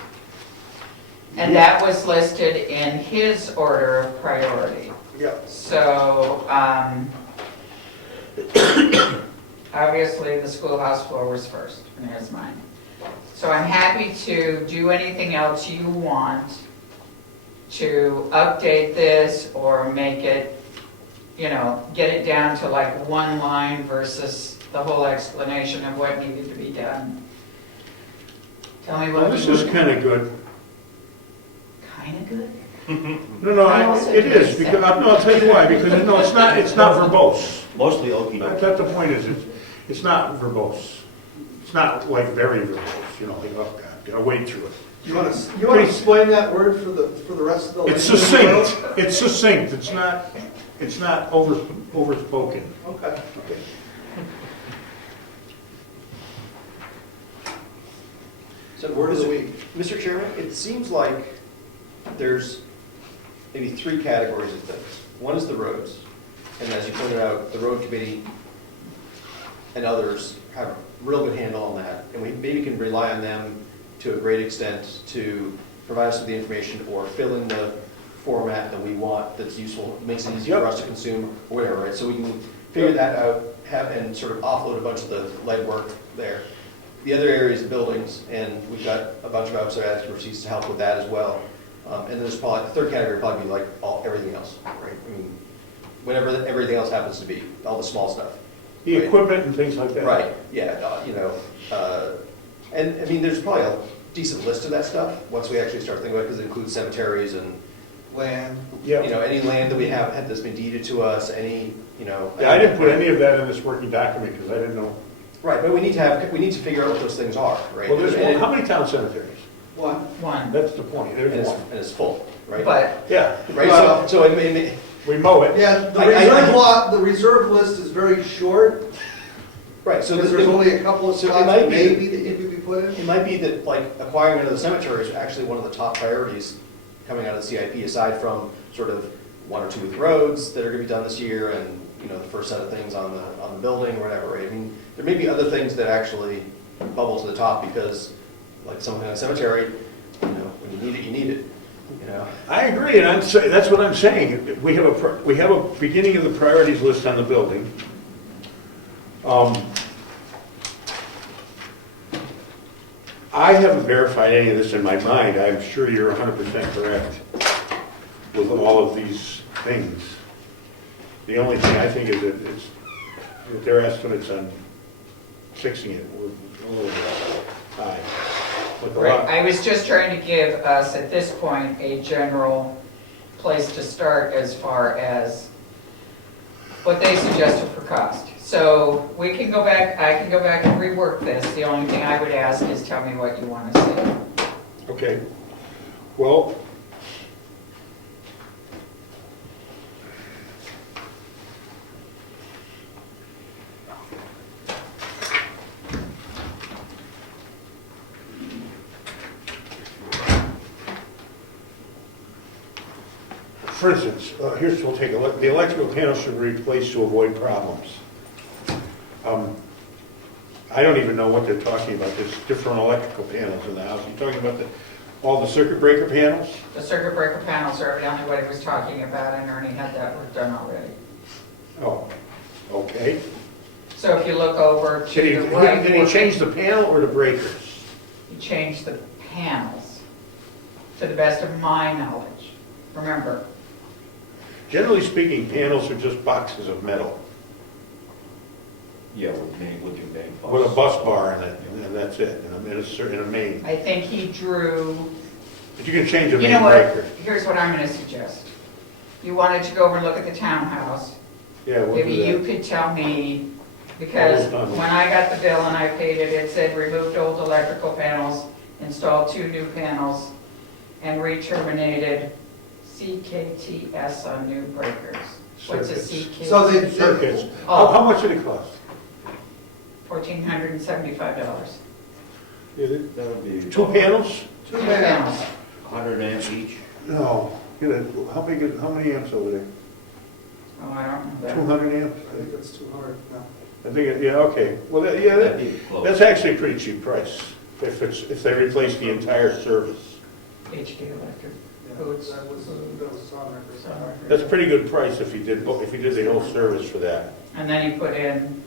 And that was listed in his order of priority. Yep. So, obviously, the schoolhouse floor was first, and here's mine. So I'm happy to do anything else you want to update this or make it, you know, get it down to like one line versus the whole explanation of what needed to be done. Tell me what. Well, this is kind of good. Kind of good? No, I also it do is, the because, same. no, I'll tell you why, because, no, it's not verbose. Mostly okey That's doke. the point is, it's not verbose. It's not like very verbose, you know, like, oh God, gotta wade through it. You want to explain that word for the rest of the? It's language? succinct, it's succinct, it's not overspoken. Okay. So Word of the week. Mr. Chairman, it seems like there's maybe 3 categories of things. One is the roads, and as you pointed out, the road committee and others have a real good handle on that, and we maybe can rely on them to a great extent to provide us with the information or fill in the format that we want that's useful, makes it easier for us to consume, or whatever, right? So we can figure that out, and sort of offload a bunch of the legwork there. The other area is buildings, and we've got a bunch of outside expertise to help with that as well. And then there's probably, the third category would probably be like everything else, right? I mean, whatever everything else happens to be, all the small stuff. The Right. equipment and things like that. Right, yeah, you know, and I mean, there's probably a decent list of that stuff, once we actually start thinking about it, because it includes cemeteries and, Land. you Yeah, know, any land that we have that's been deeded to us, any, you know. yeah, I didn't put any of that in this working document, because I didn't know Right, but we need to figure out what those things are, right? Well, there's, And how many town cemeteries? One. One, That's the point, and there's it's, one. and it's full, right? but Yeah, Right, Well- so it, we mow it. Yeah, the I- reserve lot, the reserve list is very short, right, so because there's only a couple of so it spots might be- maybe that could be put in. it might be that, like, acquiring another cemetery is actually one of the top priorities coming out of the CIP, aside from sort of one or two with roads that are gonna be done this year, and, you know, the first set of things on the building, or whatever, right? I mean, there may be other things that actually bubble to the top, because, like, something on a cemetery, you know, when you need it, you need it, you know? I agree, and I'm saying, that's what I'm saying. We have a beginning of the priorities list on the building. I haven't verified any of this in my mind. I'm sure you're 100% correct with all of these things. The only thing I think is that it's, that their estimates on fixing it were a little bit high. With a right, lot- I was just trying to give us, at this point, a general place to start as far as what they suggested for cost. So we can go back, I can go back and rework this. The only thing I would ask is tell me what you want to see. Okay, well, for instance, here's, we'll take a look, the electrical panels should be replaced to avoid problems. I don't even know what they're talking about, there's different electrical panels in the house. You're talking about all the circuit breaker panels? The circuit breaker panels are evidently what he was talking about, and Ernie had that work done already. Oh, okay. So if you look over to Did the right. he change the panel or the breakers? He changed the panels, to the best of my knowledge. Remember, Generally speaking, panels are just boxes of metal Yeah, with your main bus. with a bus bar in it, and that's it, in a main. I think he drew, But you can change a you main know what, breaker. here's what I'm gonna suggest. You wanted to go over and look at the townhouse. Yeah, we'll Maybe do you that. could tell me, because Hold on. when I got the bill and I paid it, it said removed old electrical panels, installed 2 new panels, and re-terminated CKTS on new breakers. What's a Circuits. CKTS? So they- Circuits. Oh. How much did it cost? $1,475. That would be. Two panels? Two panels. 100 amps each. No. How many amps over there? Oh, I don't know that. 200 amps? I think that's 200, no. I think, yeah, okay. Well, That'd be close. that's actually a pretty cheap price, if they replace the entire service. HD Electric. Yeah, that was on there. That's a pretty good price if you did the whole service for that. And then you put in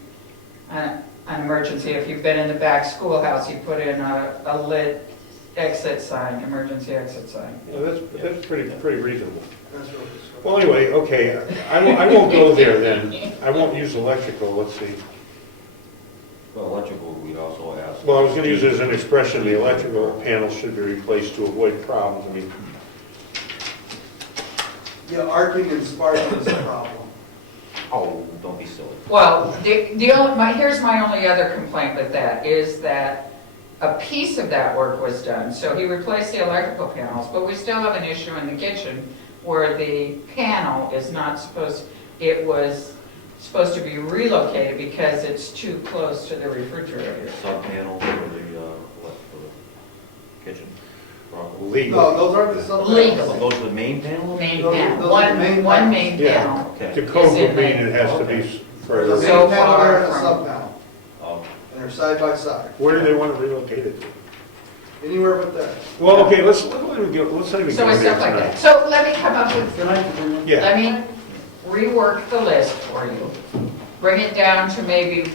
an emergency, if you've been in the back schoolhouse, you put in a lit exit sign, emergency exit sign. Yeah, that's pretty reasonable. That's what it was. Well, anyway, okay, I won't go there then. I won't use electrical, let's see. Well, electrical, we also asked. Well, I was gonna use it as an expression, the electrical panels should be replaced to avoid problems. I mean, Yeah, arcing and sparking is a problem. Oh, don't be silly. Well, here's my only other complaint with that, is that a piece of that work was done. So he replaced the electrical panels, but we still have an issue in the kitchen where the panel is not it was supposed to be relocated because it's too close to the refrigerator. Sub panel for the kitchen. Probably. legal. No, those aren't the sub. Legal. Those are the main panels? Main Those- panel, those are the main one panels. main Yeah. panel. Okay. The code Is would it mean it has to be There's a further. main So panel far there and a from- sub panel, Oh, and they're side by side. Where do they want to relocate it to? Anywhere but there. Well, okay, let's not even go So there it's stuff like tonight. that. So let me come up with, Yeah, let me rework the list for you. Bring it down to maybe,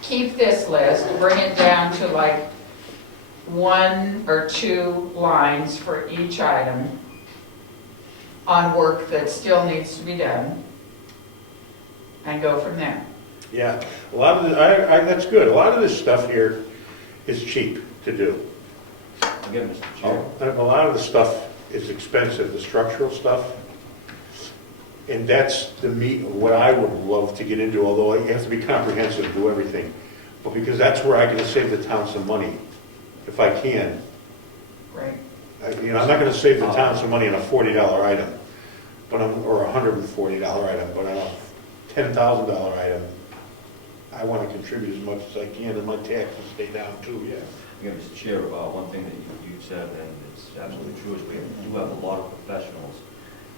keep this list, bring it down to like 1 or 2 lines for each item on work that still needs to be done, and go from there. yeah. A lot of that's good. A lot of this stuff here is cheap to do. again, Mr. Chair. A lot of the stuff is expensive, the structural stuff. And that's the meat of what I would love to get into, although you have to be comprehensive, do everything. Well, because that's where I can save the town some money, if I can. Right. I'm not gonna save the town some money on a $40 item, or a $140 item, but on a $10,000 item, I wanna contribute as much as I can, and my taxes stay down too, yeah. Yeah, Mr. Chair, one thing that you said, and it's absolutely true, is we do have a lot of professionals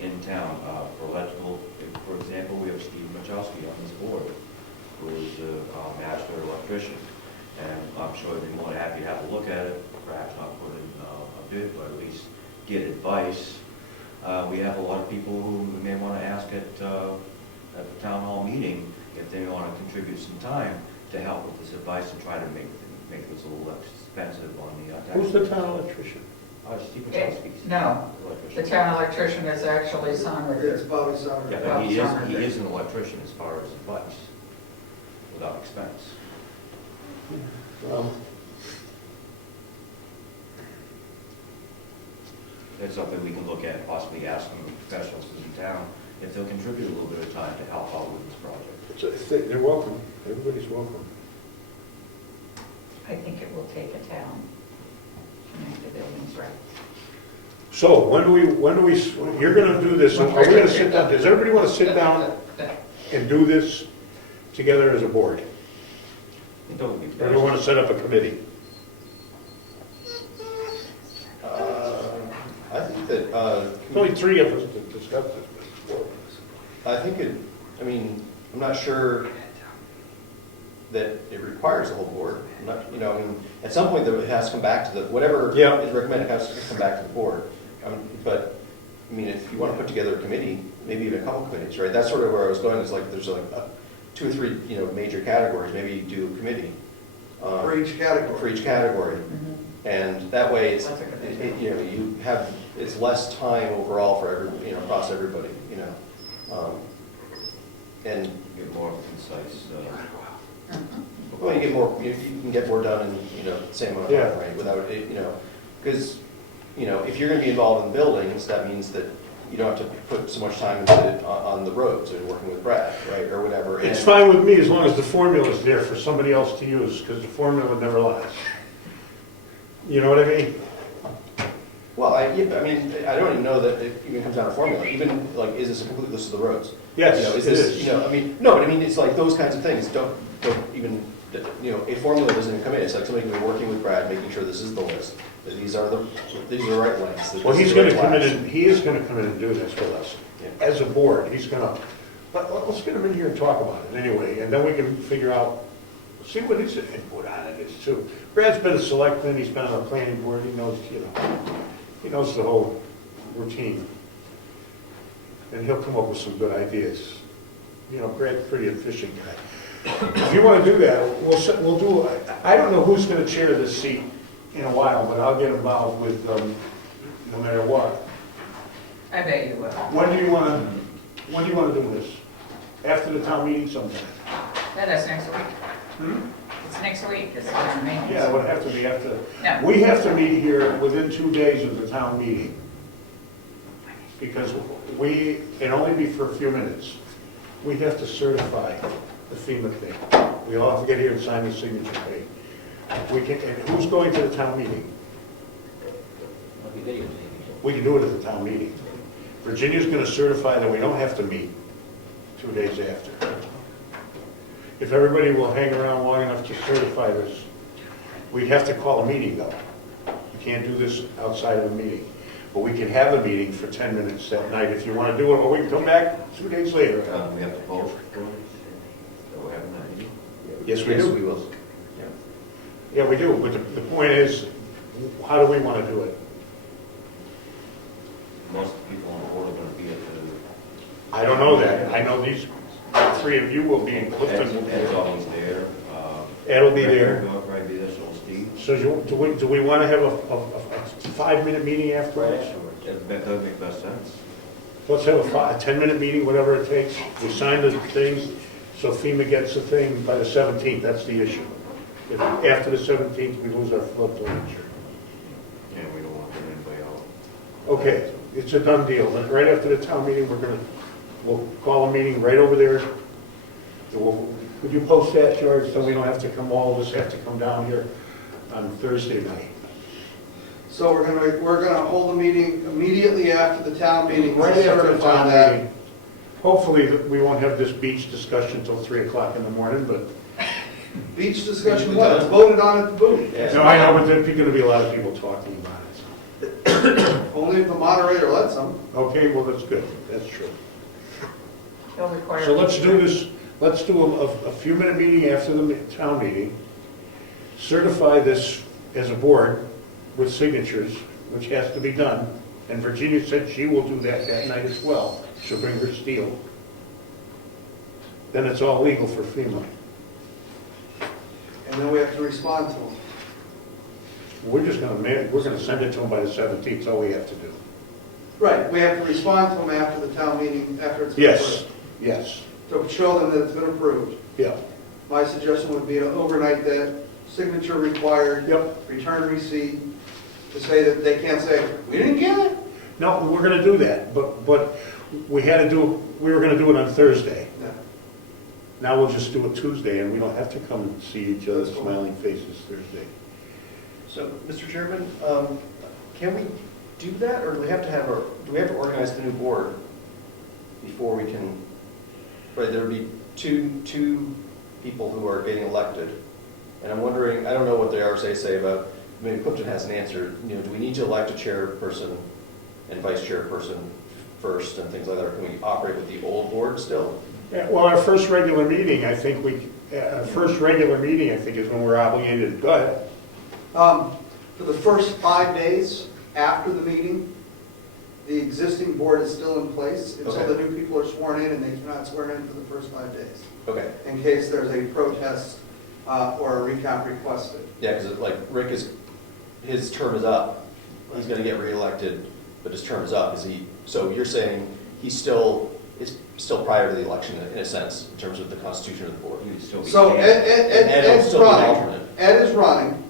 in town for electrical. For example, we have Steve Machowski on this board, who is a master electrician. And I'm sure they'd be more than happy to have a look at it, perhaps not put in a bid, but at least get advice. We have a lot of people who we may want to ask at the town hall meeting if they want to contribute some time to help with this advice and try to make this a little less expensive on the tax. Who's the town electrician? Steve Machowski. No, the town electrician is actually Sonrider. It's Bobby Summer. Yeah, but he is an electrician as far as advice, without expense. That's something we can look at, possibly ask some of the professionals in town if they'll contribute a little bit of time to help out with this project. They're welcome, everybody's welcome. I think it will take a town to make the buildings right. So, when do we, you're gonna do this, are we gonna sit down, does everybody wanna sit down and do this together as a board? I think that would be Or do you wanna set up a committee? I think that, There's only 3 of us to discuss this. I think it, I mean, I'm not sure that it requires the whole board. I'm not, I mean, at some point, though, it has to come back to the, whatever Yeah. is recommended has to come back to the board. But, I mean, if you want to put together a committee, maybe even a couple committees, right? That's sort of where I was going, is like, there's like 2 or 3, major categories, maybe you do a committee. For each category. For each category. And that way, it's, That's a good idea. you have, it's less time overall for every, across everybody, and, Get more concise. well, you get more, you can get more done in, the same amount of Yeah. time, right? Without it, because, if you're gonna be involved in buildings, that means that you don't have to put so much time into it on the roads or working with Brad, right, or whatever. It's And- fine with me as long as the formula's there for somebody else to use, because the formula never lies. You know what I mean? Well, I mean, I don't even know that it even comes down to formula, even, like, is this a complete list of the roads? Yes, Is it this, is. I mean, no, but I mean, it's like those kinds of things, don't even, a formula doesn't even come in, it's like somebody can be working with Brad, making sure this is the list, that these are the right lengths. that Well, this he's is the gonna right come in class. and, he is gonna come in and do this with us. Yeah. As a board, he's gonna, but let's get him in here and talk about it anyway, and then we can figure out, see what his input on it is too. Brad's been a selectman, he's been on a planning board, he knows, he knows the whole routine. And he'll come up with some good ideas. Brad's a pretty efficient guy. If you wanna do that, we'll do, I don't know who's gonna chair this seat in a while, but I'll get involved with, no matter what. I bet you will. When do you wanna do this? After the town meeting sometime? That's next week. It's next week, this town meeting. Yeah, it would have to be after. No. We have to meet here within 2 days of the town meeting. Because we, it'll only be for a few minutes. We have to certify the FEMA thing. We all have to get here and sign the signature page. And who's going to the town meeting? I'll be videotaping. We can do it at the town meeting. Virginia's gonna certify that we don't have to meet 2 days after. If everybody will hang around long enough to certify this, we'd have to call a meeting though. We can't do this outside of a meeting. But we can have a meeting for 10 minutes that night if you want to do it, or we can come back 2 days later. We have to vote for it, that we're having that meeting. Yes, we do. we will. Yeah, we do, but the point is, how do we want to do it? Most people on the board are going to be at the, I don't know that. I know these 3 of you will be in Clifton. Ed's always there. Ed will be there. Will probably be there, so will Steve. So do we want to have a 5-minute meeting afterwards? That would make best sense. Let's have a 10-minute meeting, whatever it takes. We sign the things, so FEMA gets the thing by the 17th. That's the issue. If after the 17th, we lose our floodplain insurance. Yeah, we don't want to put anybody out. Okay, it's a done deal. Then right after the town meeting, we'll call a meeting right over there Would you post that, George, so we don't have to come, all of us have to come down here on Thursday night? So we're gonna hold a meeting immediately after the town meeting. Right after the Certify town that. meeting. Hopefully, we won't have this beach discussion until 3 o'clock in the morning, but, Beach discussion, what? It's voted on at the booth. no, I know, but there's gonna be a lot of people talking about it. So. Only if the moderator lets them. Okay, well, that's good, that's true. They'll require. So let's do this, let's do a few-minute meeting after the town meeting, certify this as a board with signatures, which has to be done, and Virginia said she will do that night as well. She'll bring her steel. Then it's all legal for FEMA. And then we have to respond to them. We're just gonna, we're gonna send it to them by the 17th, that's all we have to do. Right, we have to respond to them after the town meeting, after it's been Yes, approved. yes, To show them that it's been approved. yeah, My suggestion would be to overnight that, signature required. yep. Return receipt, to say that they can't say, we didn't get it. No, we're gonna do that, but we were gonna do it on Thursday. No. Now we'll just do it Tuesday, and we don't have to come and see each other's That's cool. smiling faces Thursday. So, Mr. Chairman, can we do that, or do we have to organize the new board before we can, right, there'd be two people who are getting elected, and I'm wondering, I don't know what the RSA say about, maybe Clifton has an answer, you know, do we need to elect a chairperson and vice chairperson first and things like that, or can we operate with the old board still? Yeah, well, our first regular meeting, I think is when we're obligated, go ahead. For the first 5 days after the meeting, the existing board is still in place until Okay. the new people are sworn in, and they're not sworn in for the first 5 days, Okay, in case there's a protest or a recount requested. yeah, because like Rick his term is up, he's gonna get reelected, but his term is up, so you're saying it's still prior to the election in a sense, in terms of the constitution of the board? You'd still be So candidate. Ed will Ed's still be an running. alternate. Ed is running,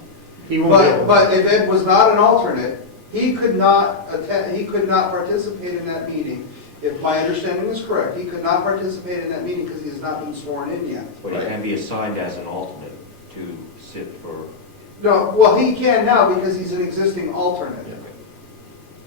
He won't but if Ed was not an alternate, he could not attend, he could not participate in that meeting. If my understanding is correct, he could not participate in that meeting because he has not been sworn in yet. But he can be assigned as an alternate to sit for, No, well, he can now because he's an existing alternate.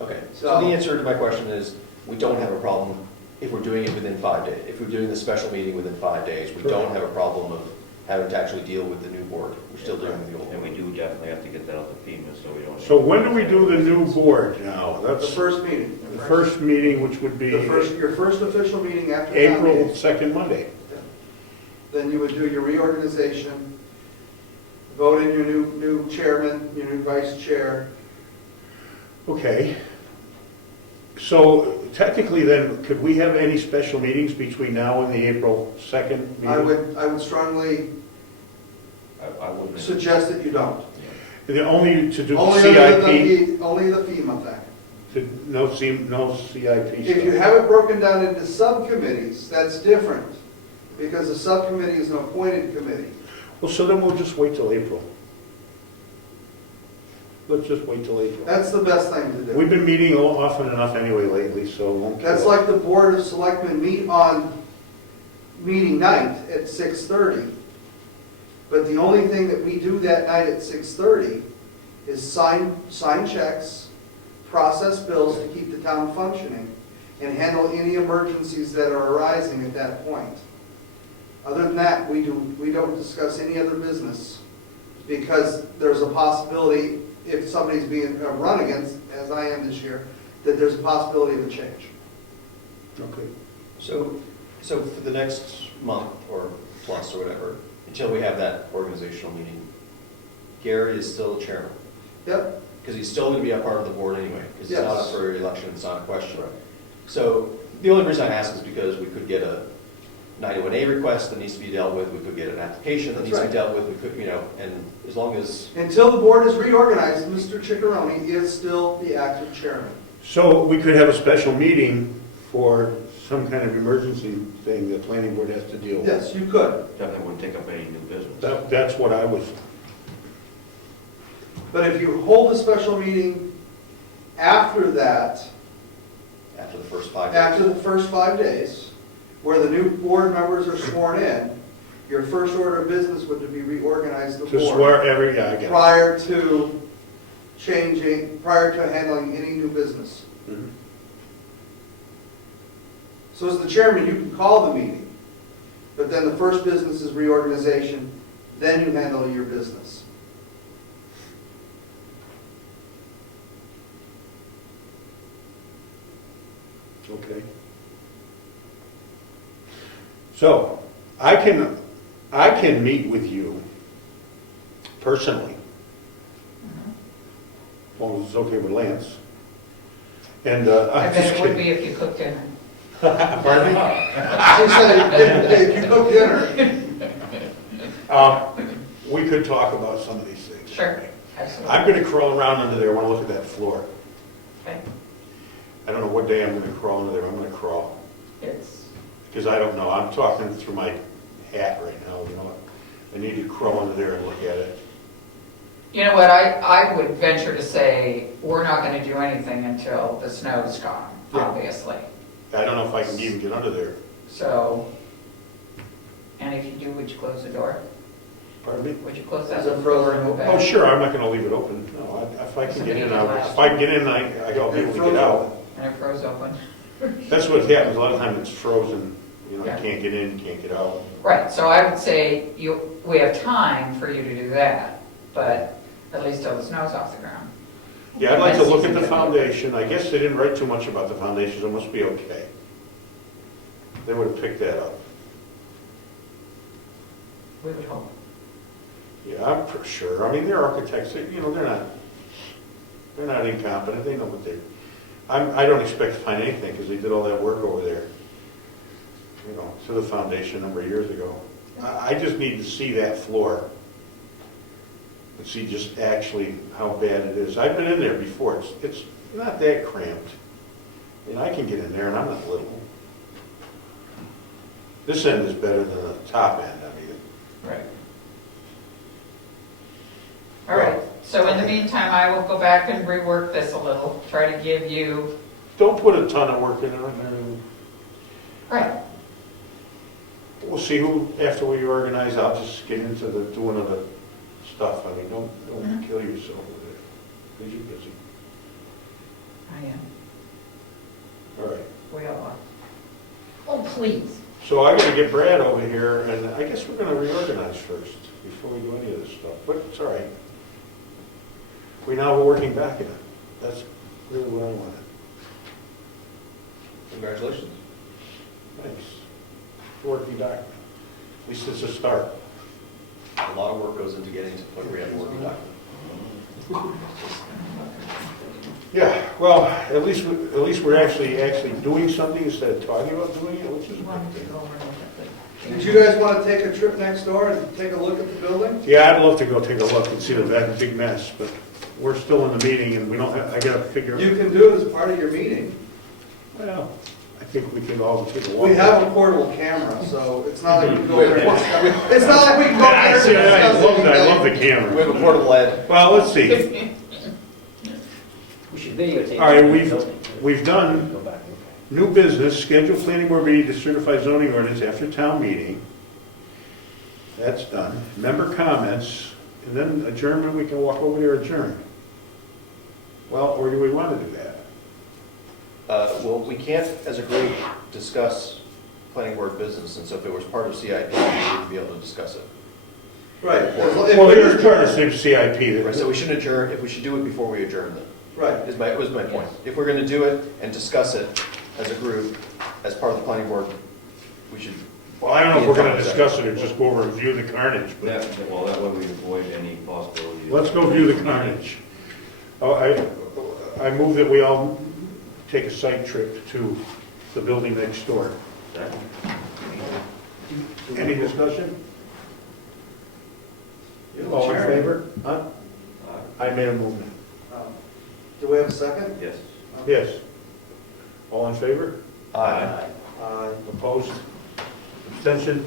Okay, So- so the answer to my question is, we don't have a problem if we're doing it within 5 days. If we're doing the special meeting within 5 days, we don't have a problem of having to actually deal with the new board. We're still doing the old and we board. do definitely have to get that out to FEMA, so we don't. So when do we do the new board now? The That's first meeting. the first meeting, which would be Your first official meeting after town April meeting. 2nd Monday. Then you would do your reorganization, vote in your new chairman, your new vice chair. Okay. So technically then, could we have any special meetings between now and the April 2nd meeting? I would strongly I wouldn't. suggest that you don't. The only to do Only CIP, only the FEMA thing. no CIP If you stuff. have it broken down into subcommittees, that's different, because the subcommittee is an appointed committee. Well, so then we'll just wait till April. Let's just wait till April. That's the best thing to do. We've been meeting often enough anyway lately, so it won't. That's kill us. like the Board of Selectmen meet on meeting night at 6:30. But the only thing that we do that night at 6:30 is sign checks, process bills to keep the town functioning, and handle any emergencies that are arising at that point. Other than that, we don't discuss any other business, because there's a possibility, if somebody's being run against, as I am this year, that there's a possibility of a change. Okay. So for the next month or plus or whatever, until we have that organizational meeting, Gary is still chairman, Yep, because he's still going to be a part of the board anyway, because it's not Yes. up for election, it's not a question. So the only reason I ask is because we could get a 91A request that needs to be dealt with, we could get an application that That's needs to right. be dealt with, we could, and as long as, until the board is reorganized, Mr. Ciccarone is still the active chairman. So we could have a special meeting for some kind of emergency thing the planning board has to deal with. Yes, you could, Definitely wouldn't take up any new business. That's what I was, but if you hold a special meeting after that, after the first 5 days. after the first 5 days, where the new board members are sworn in, your first order of business would to be reorganize the To board swear every, yeah, I get it. prior to prior to handling any new business. Mhm. So as the chairman, you can call the meeting, but then the first business is reorganization, then you handle your business. Okay. So, I can meet with you personally. As long as it's okay with Lance. And, I I'm bet just it would kidding. be if you cooked dinner. Pardon me? She said, if you cook dinner, We could talk about some of these things. Sure, absolutely. I'm gonna crawl around under there, I wanna look at that floor. Okay. I don't know what day I'm gonna crawl under there, I'm gonna crawl. It's, Because I don't know, I'm talking through my hat right now, you know. I need to crawl under there and look at it. you know what, I would venture to say, we're not gonna do anything until the snow's gone, Yeah. obviously. I don't know if I can even get under there. So, and if you do, would you close the door? Pardon me? Would you close that Is it little door frozen and go open? back? Oh, sure, I'm not gonna leave it open. No, if I can get in, if I can get in, I'll be able to get out. And it froze open? That's what happens, a lot of times it's frozen, you know, you Yeah. can't get in, you can't get out. Right, so I would say we have time for you to do that, but at least till the snow's off the ground. Yeah, I'd like to look at the That's easy. foundation, I guess they didn't write too much about the foundations, it must be okay. They would have picked that up. We would hope. Yeah, I'm for sure, I mean, they're architects, you know, they're not incompetent, they know what they, I don't expect to find anything, because they did all that work over there, you know, to the foundation a number of years ago. I just need to see that floor, and see just actually how bad it is. I've been in there before, it's not that cramped. I mean, I can get in there, and I'm not little. This end is better than the top end, I mean. Right. All right, so in the meantime, I will go back and rework this a little, try to give you, Don't put a ton of work in it. right, We'll see who, after we organize, I'll just get into the doing of the stuff. I mean, don't Mhm. kill yourself with it, because you're busy. I am, All right. we all are. Oh, please. So I gotta get Brad over here, and I guess we're gonna reorganize first, before we do any of this stuff, but it's all right. We're working back in it. That's really what I wanted. Congratulations. Thanks. Working document. At least it's a start. A lot of work goes into getting to the point where you have a working document. Yeah, well, at least we're actually doing something instead of talking about doing it, which is. You wanted to go over and look at did you guys want to take a trip next door and take a look at the building? Yeah, I'd love to go take a look and see that big mess, but we're still in the meeting and we don't have, I gotta figure. You can do it as part of your meeting. Well, I think we can all take a walk. We have a portable camera, so it's not like we can go over there. It's not like we can go over I there. see, and I discuss love the anything. camera. We have a portable ed. Well, let's see. We should videotape. All right, the we've building. done Go back. new business, schedule planning board meeting to certify zoning ordinance after town meeting. That's done. Member comments, and then adjournment, we can walk over there and adjourn. Well, or do we want to do that? Well, we can't, as a group, discuss planning board business, and so if it was part of CIP, we would be able to discuss it. Right. Well, it is part of the CIP. Right, so we should adjourn, if we should do it before we adjourn then, Right. was my point. If we're gonna do it and discuss it as a group, as part of the planning board, we should. Well, I don't know if we're gonna discuss it or just go over and view the carnage, but Well, that way we avoid any possibility. let's go view the carnage. Oh, I move that we all take a site trip to the building next door. Any discussion? All in favor? Huh? I made a movement. Do we have a second? Yes. Yes. All in favor? Aye. Opposed? Abstention?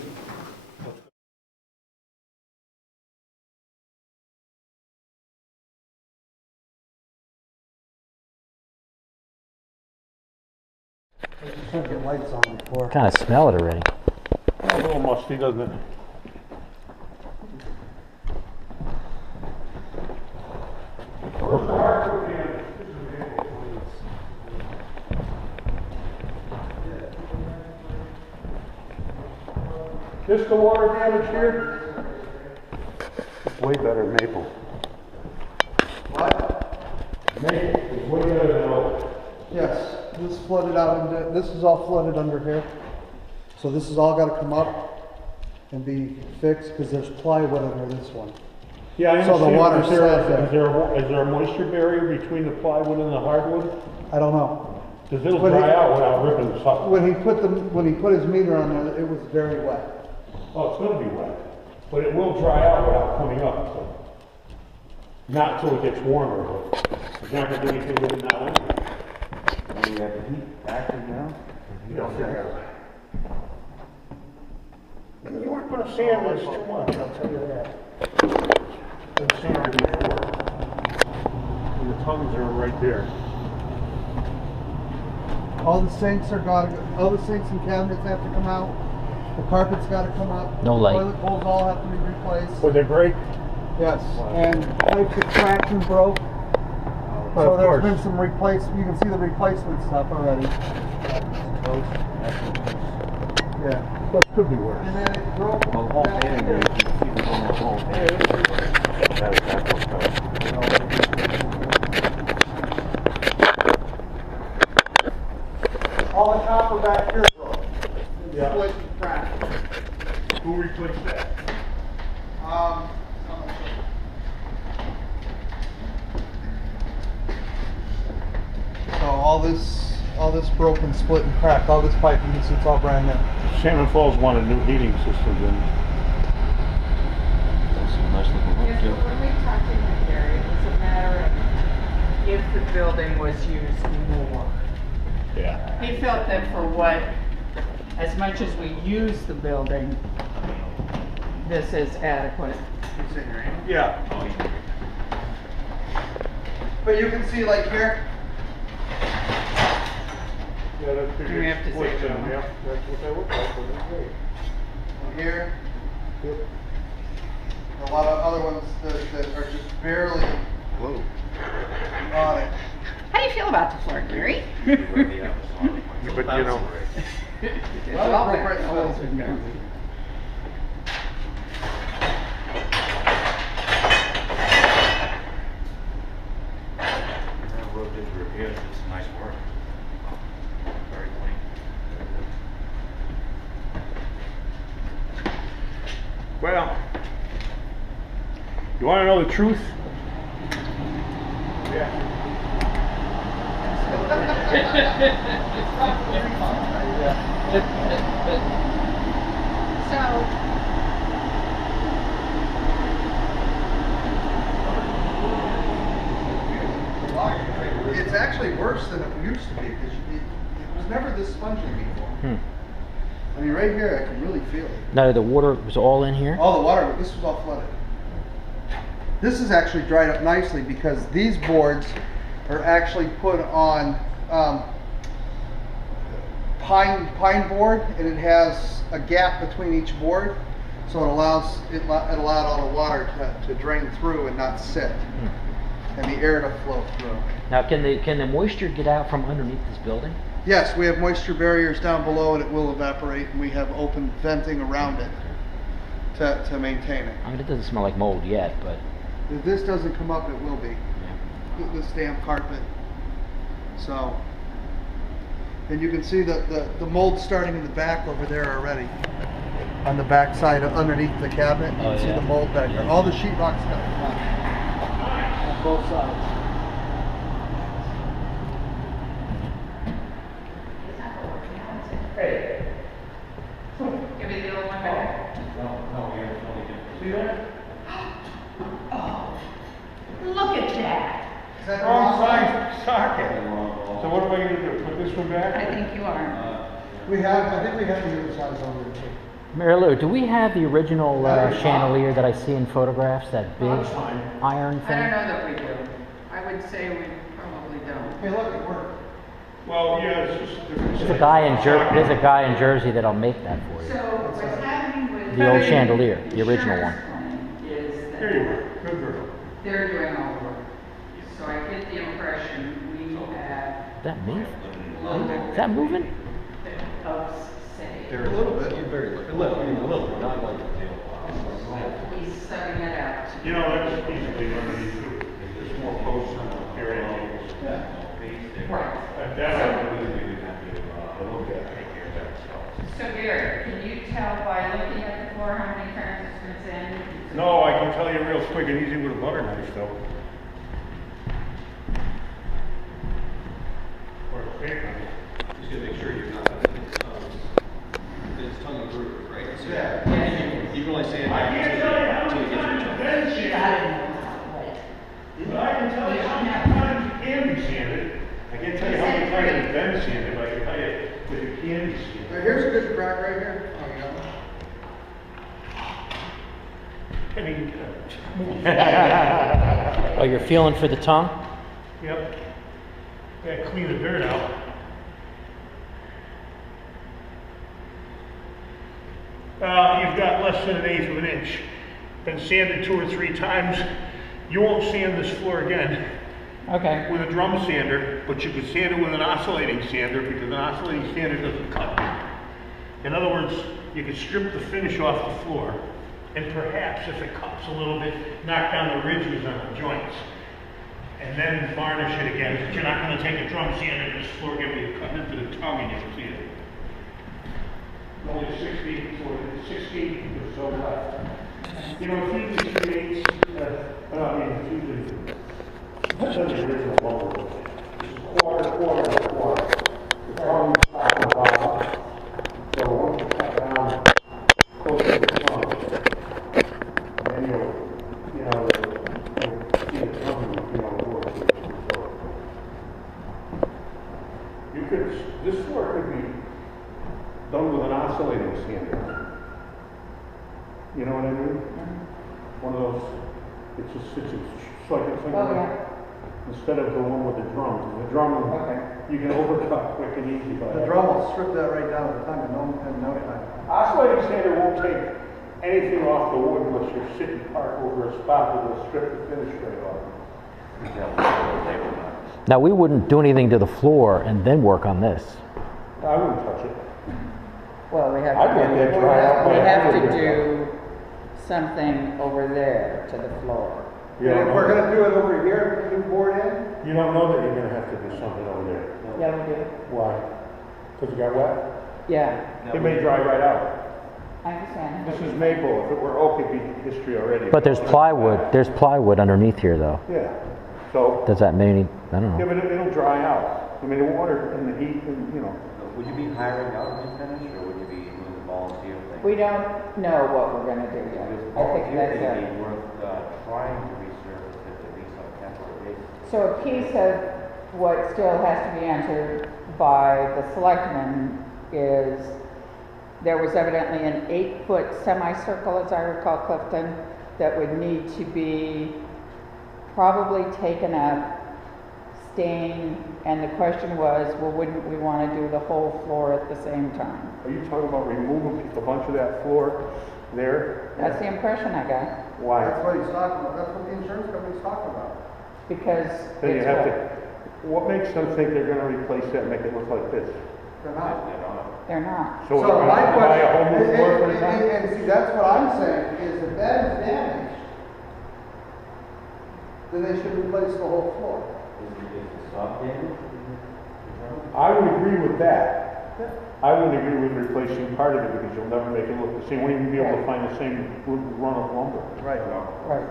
Kind of smell it already. A little musty, doesn't it? This the water damage here? It's way better than maple. What? Maple is way better than oak. Yes, this flooded out, and this is all flooded under here. So this has all got to come up and be fixed because there's plywood under this one. Yeah, I So the understand. water Is there, sat there. is there a moisture barrier between the plywood and the hardwood? I don't know. Because it'll But dry it- out without ripping the top. When he put his meter on there, it was very wet. Oh, it's gonna be wet, but it will dry out without coming up, so. Not till it gets warmer, but it's not gonna do anything with it now. Do we have the heat active now? You weren't gonna sand this too much, I'll tell you that. Been sanded before. And the tongues are right there. All the sinks are got, all the sinks and cabinets have to come out. The carpet's got to come up. No light. Toilet bowls all have to be replaced. Was it break? Yes, and pipes are cracked and broke. So Of there's course. been some you can see the replacement stuff already. Yeah. But it could be worse. And then it broke. Well, the whole thing, you keep it on the whole thing. That's what's All the copper back here broke. Yeah. Split and cracked. Who replaced that? So all this broken, split and cracked, all this pipe, you can see it's all brand new. Salmon Falls wanted new heating systems in. That's a nice looking Yes, look but when we talked in that area, it was a matter of if the building was used more. Yeah. He felt that for what, as much as we use the building, this is adequate. Yeah. But you can see like here, Yeah, that's pretty. Do we have to say What's that in, one? yeah, that's what they look like, but it's great. and here, Yep. a lot of other ones that are just barely Whoa. on it. How do you feel about the floor, Gary? But you know, It's Well, all broke back. right in the middle. That road did repair, it's nice work. Very clean. well, you wanna know the truth? So, It's actually worse than it used to be because it was never this spongy before. I mean, right here, I can really feel it. No, the water was all in here? All the water, this was all flooded. This is actually dried up nicely because these boards are actually put on pine board, and it has a gap between each board, so it allowed all the water to drain through and not sit, and the air to flow through. Now, can the moisture get out from underneath this building? Yes, we have moisture barriers down below, and it will evaporate, and we have open venting around it to maintain it. I mean, it doesn't smell like mold yet, but If this doesn't come up, it will be. This damn carpet. So, and you can see the mold starting in the back over there already. On the back side, underneath the cabinet, you Oh, can see yeah. the mold back there. All the sheetrock's got to come out on both sides. give me the other one back. See that? Look at that. Is that the Wrong wrong size socket. So what am I gonna do, put this one I back? think you are. I think we have the other size over there too. Marilou, do we have the original chandelier that I see in photographs, that big That's fine. iron I thing? don't know that we do. I would say we probably don't. Hey, look, it worked. Well, yeah, it's just. There's a guy in Jersey that'll make that for you. So what's happening with. The old chandelier, the original one. Is There you that go, good girl. they're doing all the work. So I get the impression we have Is that me? a little bit Is that moving? of say A little bit. Very little, not like. He's setting it out. You know, that's easily remedied too. There's more posts and carrying tables. Right. So Gary, can you tell by looking at the floor how many turns it's been in? No, I can tell you real quick and easy with a butter knife though. Or a steak knife. Just gotta make sure you're not, it's tongue and groove, right? So Yeah. you really say it. I can't tell you how many times it's been sanded. I can tell you how many times it can be sanded. I can't tell you how many times it's been sanded, but I can tell you if it can be sanded. Now, here's a good crack right here. Oh, you know. I mean, Oh, you're feeling for the tongue? yep. Gotta clean the dirt out. You've got less than 1/8 of an inch. Been sanded 2 or 3 times. You won't sand this floor again Okay. with a drum sander, but you can sand it with an oscillating sander because an oscillating sander doesn't cut. In other words, you can strip the finish off the floor and perhaps if it cuts a little bit, knock down the ridges on the joints and then varnish it again. But you're not going to take a drum sander and this floor give you a cut into the tongue and you can see it. Only 16 or so left. You know, it's usually 3/8, it's usually, what's on the original lumber? It's quarter. The tongue is top and bottom. So once you cut down close to the tongue, then you'll see the tongue, work. You could, this floor could be done with an oscillating sander. You know what I mean? One of those, it's like instead of the one with the drum. The drum, you can overcut quick and easy by The that. drum will strip that right down to the tongue in no time. Oscillating sander won't take anything off the wood unless you're sitting parked over a spot that will strip the finish right off. Now, we wouldn't do anything to the floor and then work on this. I wouldn't touch it. Well, we have I'd let that to dry out. do, we have to do something over there to the floor. You And don't if we're know- gonna do it over here, put the board in, You don't know that you're gonna have to do something over there. Yeah, we do. Why? Because it got wet? Yeah, It may dry right out. I understand. This is maple. If it were oak, it'd be history already. But there's plywood underneath here though. Yeah. So, Does that mean any, I don't yeah, know. but it'll dry out. I mean, the water and the heat and, Would you be hiring out refinish, or would you be doing the volunteer thing? We don't know what we're gonna do yet. Because I think volunteer that's thing it. would be worth trying to resurface it at least on a temporary basis. So a piece of what still has to be answered by the selectmen is, there was evidently an 8-foot semicircle, as I recall, Clifton, that would need to be probably taken up, stained, and the question was, well, wouldn't we want to do the whole floor at the same time? Are you talking about removing a bunch of that floor there? That's the impression I got, Why? that's what he's talking about, that's what the insurance company's talking about. because Then you it's have what? to, what makes them think they're gonna replace that and make it look like this? They're not. They're not. So So we're my gonna buy a whole question, new floor for the town? and see, that's what I'm saying, is if that is damaged, then they should replace the whole floor. Is the stop damage? I would agree with that. I wouldn't agree with replacing part of it because you'll never make it look the same. You won't even be able to find the same run of lumber. Right. Right.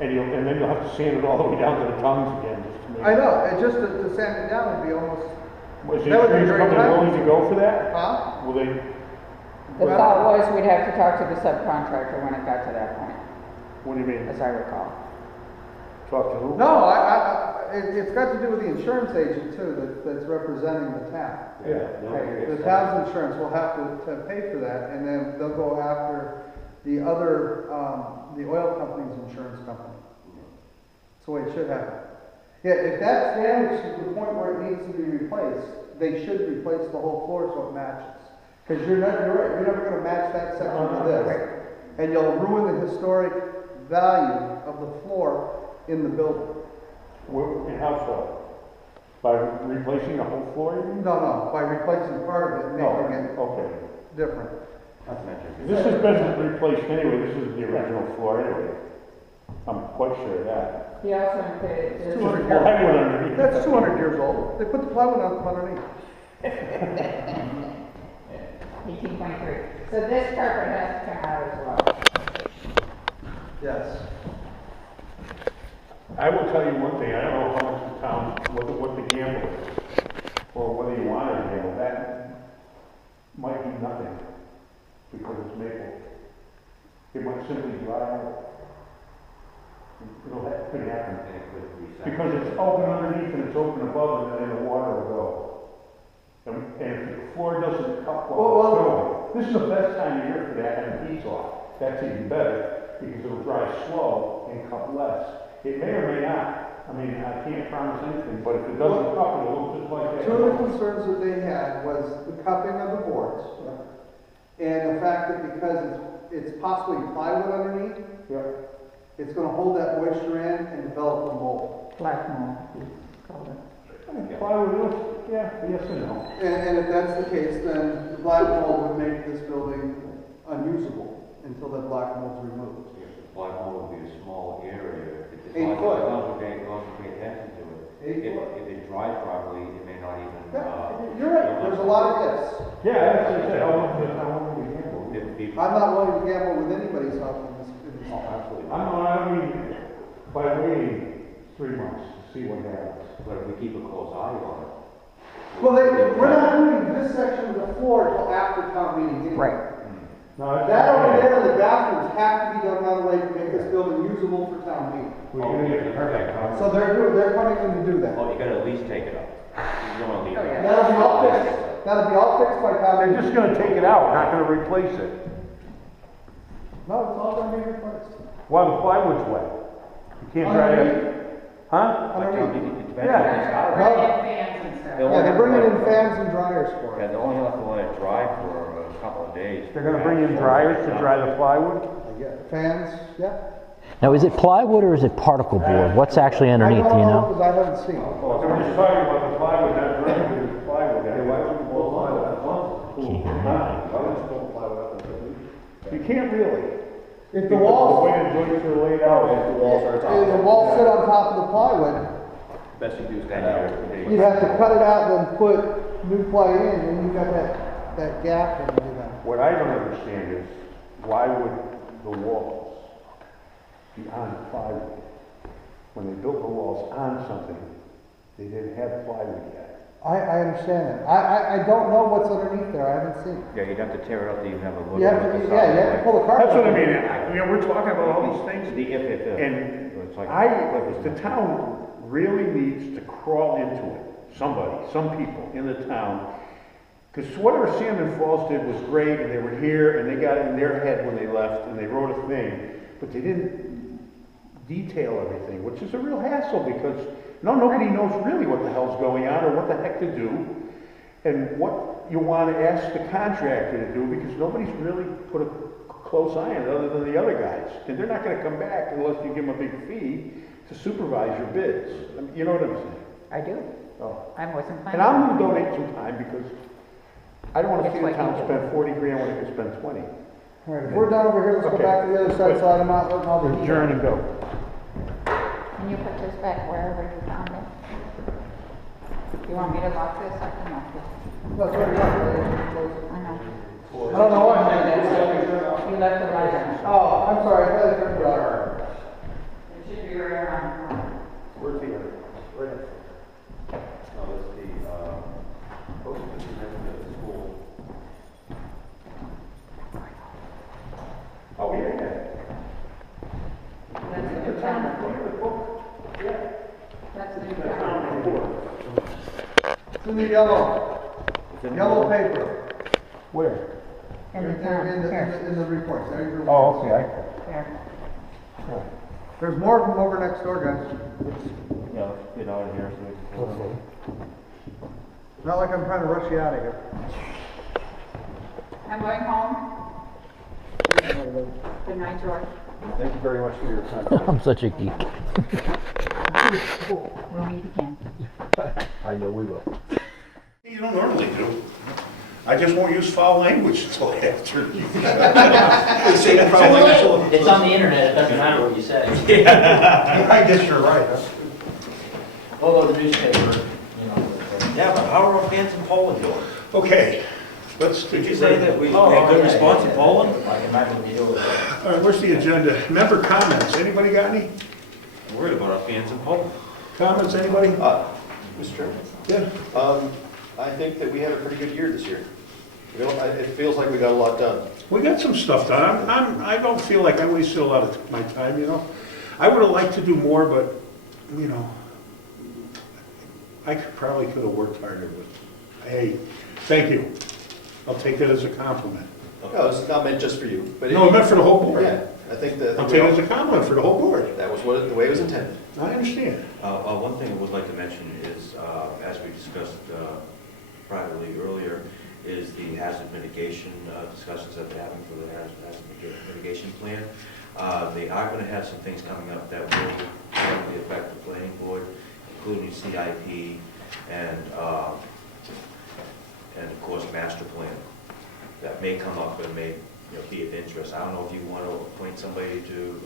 And then you'll have to sand it all the way down to the tongues again just to make. I know, and just to sand it down would be almost, Was the That would be insurance very company time willing to go for that? huh? Will they, The thought was we'd have to talk to the subcontractor when it got to that point, what do you mean? as I recall. Talk to who? No, it's got to do with the insurance agent too, that's representing the town. Yeah. The town's insurance will have to pay for that, and then they'll go after the other, the oil company's insurance company. That's the way it should happen. Yeah, if that's damaged to the point where it needs to be replaced, they should replace the whole floor so it matches. Because you're right, you're never gonna match that section to this. And you'll ruin the historic value of the floor in the building. And how so? By replacing the whole floor, you mean? No, by replacing part of it, and No, making it okay. different. Not to mention. This has been replaced anyway, this is the original floor anyway. I'm quite sure of that. He also included, Just 200 years. plywood underneath. That's 200 years old. They put the plywood on underneath. 1823. So this carpet has to come out as well. Yes. I will tell you one thing, I don't know how much the town, what the gamble is, or whether you want to gamble, that might be nothing, because it's maple. It might simply dry out. Could happen. Because it's open underneath and it's open above, and then the water will go. And if the floor doesn't cup well, this is the best time of year for that, and it heats off. That's even better, because it'll dry slow and cup less. It may or may not. I mean, I can't promise anything, but if it doesn't cup, it'll look just like that. Two of the concerns that they had was the cupping of the boards, and the fact that because it's possibly plywood underneath, Yeah. it's gonna hold that moisture in and develop a mold. Black mold, he called it. Plywood, yeah, yes and no. And if that's the case, then the black mold would make this building unusable until that black mold's removed. Black mold would be a small area. 8 foot. As long as we pay attention to it. 8 foot. If it dries properly, it may not even. You're right, there's a lot of ifs. Yeah, that's what I said, how long do we gamble? I'm not willing to gamble with anybody's help in this. Oh, absolutely. I mean, by waiting 3 months to see what happens. But if we keep a close eye on it. Well, we're not doing this section of the floor until after town meeting anyway. Right. No, it's That over okay. there, the bathrooms have to be done by the way to make this building usable for town meeting. We're gonna get Perfect. So they're coming in to do that. Oh, you gotta at least take it up. You don't wanna leave Oh, it. yeah. That'll be all fixed. That'll be all fixed by town They're meeting. just gonna take it out, not gonna replace it. No, it's all gonna be replaced. While the plywood's wet. You can't dry it. Huh? Underneath. It depends on the style. Running fans and stuff. Yeah, they're bringing in fans and dryers for Yeah, it. they only have to let it dry for a couple of days. They're gonna bring in dryers to dry the plywood? Fans, yeah. Now, is it plywood or is it particle board? What's actually underneath, do you know? Because I haven't seen it. Oh, they were just talking about the plywood, not drying the plywood. Why would you pull plywood up? Can't hear You can't really. If the The walls, way the joints are laid out. The walls are if the walls sit on top of the plywood, Best you do is cut out. you'd have to cut it out and then put new ply in, and you got that gap and everything. What I don't understand is, why would the walls be on plywood? When they built the walls on something, they didn't have plywood yet. I understand that. I don't know what's underneath there, I haven't seen. Yeah, you'd have to tear it up to even have a look. You have to, yeah, you have to pull the carpet. That's what I mean, we're talking about all these things. The if. And It's like. the town really needs to crawl into it. Somebody, some people in the town. Because whatever Salmon Falls did was great, and they were here, and they got it in their head when they left, and they wrote a thing, but they didn't detail everything, which is a real hassle, because nobody knows really what the hell's going on, or what the heck to do, and what you want to ask the contractor to do, because nobody's really put a close eye on it other than the other guys. And they're not going to come back unless you give them a big fee to supervise your bids. You know what I'm saying? I do. Oh. I wasn't planning. And I'm going to donate some time, because I don't want to It's see the what town you do. spend 40 grand when it could spend 20. All right, if we're done over here, let's go Okay. back to the other side, so I'm not letting all the. Adjourn and go. Can you put this back wherever you found it? You want me to lock this? I can lock this. No, it's already locked. I know. I don't know why. You left the light on. Oh, I'm sorry, I thought I turned it off. It should be right around the corner. Where's the other? Right. No, that's the, post at the school. Oh, yeah. That's the new town. That's the new town. It's in the yellow paper. Where? In the town, here, In the reports. There's your Oh, reports. okay. here. There's more of them over next door, guys. Yeah, let's get out of here so we can. Not like I'm trying to rush you out of here. I'm going home. Good night, George. Thank you very much for your time. I'm such a geek. We'll meet again. I know we will. You don't normally do. I just won't use foul language until after. It's on the internet, it doesn't matter what you say. I guess you're right, huh? Although the newspaper, you know. Yeah, but how are our fans in Poland doing? Okay, let's. Did you say that we had good response in Poland? I can imagine they do it. All right, where's the agenda? Member comments, anybody got any? I'm worried about our fans in Poland. Comments, anybody? Mr. Chairman? Yeah. I think that we had a pretty good year this year. It feels like we got a lot done. We got some stuff done. I don't feel like I wasted a lot of my time, you know? I would have liked to do more, but, you know, I probably could have worked harder, but, hey, thank you. I'll take that as a compliment. No, it's not meant just for you, but. No, I meant for the whole board. Yeah, I think that. I'll take it as a compliment for the whole board. That was the way it was intended. I understand. One thing I would like to mention is, as we discussed privately earlier, is the hazard mitigation discussions that they're having for the hazard mitigation plan. They are going to have some things coming up that will directly affect the planning board, including CIP and of course master plan. That may come up and may be of interest. I don't know if you want to appoint somebody to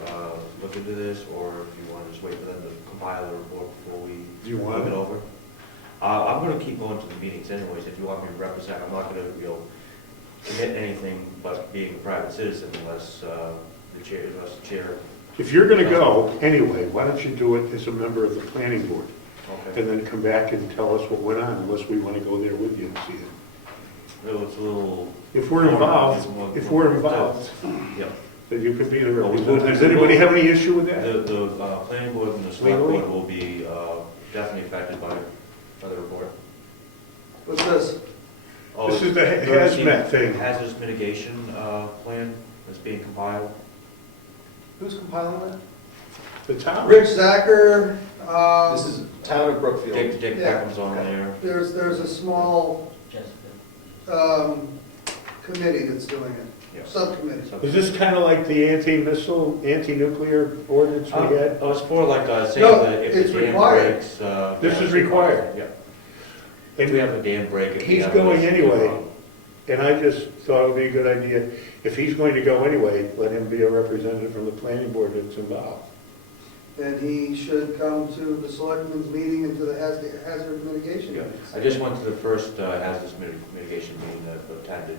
look into this, or if you want to just wait for them to compile the report before we move it over. I'm going to keep going to the meetings anyways. If you want me to represent, I'm not going to commit anything but being a private citizen unless the chair. If you're going to go anyway, why don't you do it as a member of the planning board? Okay. And then come back and tell us what went on, unless we want to go there with you and see it. Well, it's a little. If we're involved, Yeah. then you could be the representative. Does anybody have any issue with that? The planning board and the select board will be definitely affected by the report. What's this? This is the hazmat thing. Hazardous mitigation plan that's being compiled. Who's compiling that? The town. Rich Zacher. This is Town of Brookfield. Dick Yeah. Beckham's on there. There's a small committee that's doing it, Yeah. subcommittee. Is this kind of like the anti-missile, anti-nuclear ordinance we had? It's more like saying No, that if it's the dam required. breaks. This is required. Yeah. If we have a dam break. if we He's have going a- anyway, and I just thought it would be a good idea, if he's going to go anyway, let him be a representative from the planning board that's involved. Then he should come to the selectmen's meeting and to the hazard mitigation Yeah. meetings. I just went to the first hazardous mitigation meeting that I attended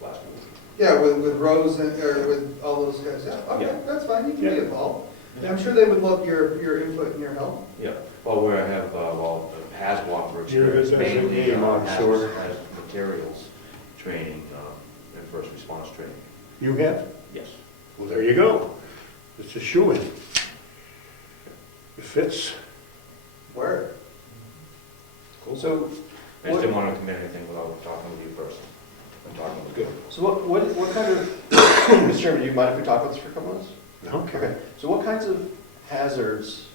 last week. Yeah, with Rose and, or with all those guys, yeah, okay, Yeah. that's fine, you can Yeah. be involved. And I'm sure they would love your input and your help. Yeah, well, where I have, HAZWA for You're experience, the mainly designated officer. hazardous materials training and first response training. You have? Yes. Well, there you go. It's a shoo-in. It fits. Where? So, I just didn't want to commit anything without talking with you first. I'm talking with you. so what kind of, Mr. Chairman, do you mind if we talk about this for a couple minutes? Okay. So what kinds of hazards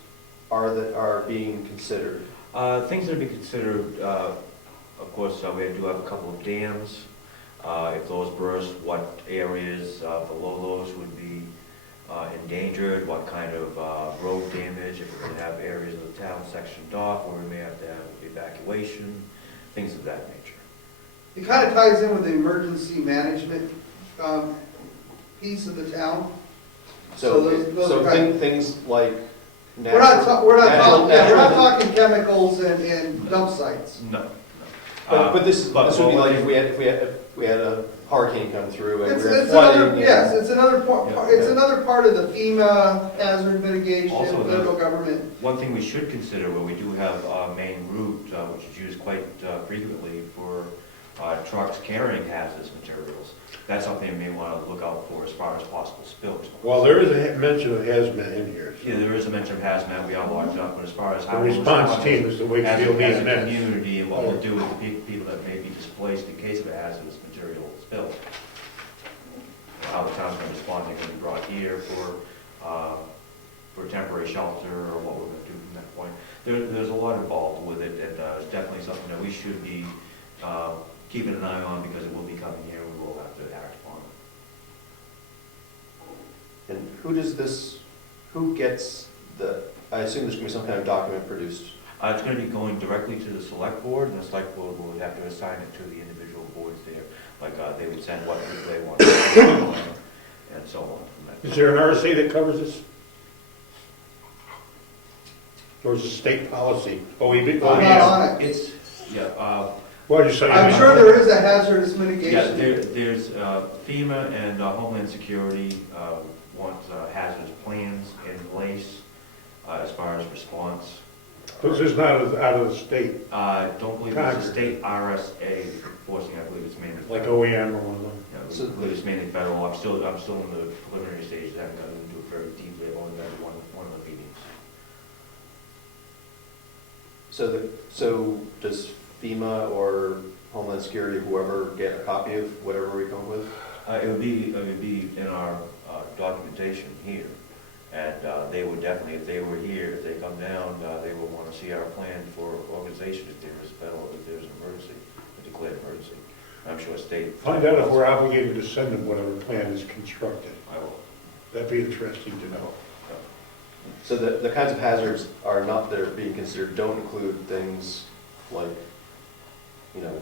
are being considered? Things that are being considered, of course, we do have a couple of dams. If those burst, what areas below those would be endangered, what kind of road damage, if we're going to have areas of the town sectioned off, where we may have to have evacuation, things of that nature. It kind of ties in with the emergency management piece of the town. So those are kind of- things like We're not natural- talking chemicals and dump sites. No. But this would be what like we- if we had a hurricane come through and It's we're another, flooding. yes, it's another part, Yeah. it's another part of the FEMA hazard mitigation, Also, federal government. One thing we should consider, where we do have a main route, which is used quite frequently for trucks carrying hazardous materials, that's something we may want to look out for as far as possible spills. Well, there is a mention of hazmat in here. Yeah, there is a mention of hazmat, we are locked up, but as far as The how we'll response respond team is the as Wakefield a EMS. community, and what we'll do with the people that may be displaced in case of a hazardous material spill. How the town's going to respond, they're going to be brought here for temporary shelter, or what we're going to do from that point. There's a lot involved with it, and it's definitely something that we should be keeping an eye on, because it will be coming here, we will have to act upon it. And who gets I assume there's going to be some kind of document produced. It's going to be going directly to the select board, and the select board would have to assign it to the individual boards there. Like, they would send what they want, and so on. Is there an RSA that covers this? Or is it state policy? I'm not on it. It's, yeah, Well, you say. I'm sure there is a hazardous yeah, mitigation. there's FEMA and Homeland Security want hazardous plans in place as far as response. This is not out of the state, Don't believe it's a state RSA enforcing, I believe it's mainly. like OEM or one of them. Yeah, I believe it's mainly federal. I'm still in the preliminary stage, I haven't gotten into it very deeply, I've only been to one of the meetings. So does FEMA or Homeland Security, whoever, get a copy of whatever we come up with? It would be in our documentation here, and they would definitely, if they were here, if they come down, they will want to see our plan for organization if there's an emergency, a declared emergency. I'm sure state. Find out if we're obligated to send them whatever plan is constructed. I will. That'd be interesting to know. So the kinds of hazards are not, that are being considered, don't include things like, you know,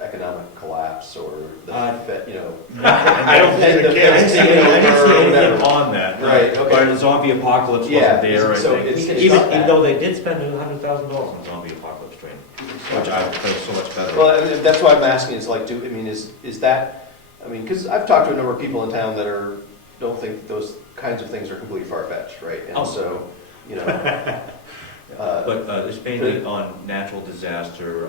economic collapse or the, you know. I don't think I didn't see anything on that. Right, okay. But the zombie apocalypse Yeah, wasn't there, I so think. it's- Even though they did spend $100,000 on zombie apocalypse training, which I feel so much better. Well, that's why I'm asking, is like, is that, I mean, because I've talked to a number of people in town that don't think those kinds of things are completely far-fetched, right? And so, you know. But it's mainly on natural disaster,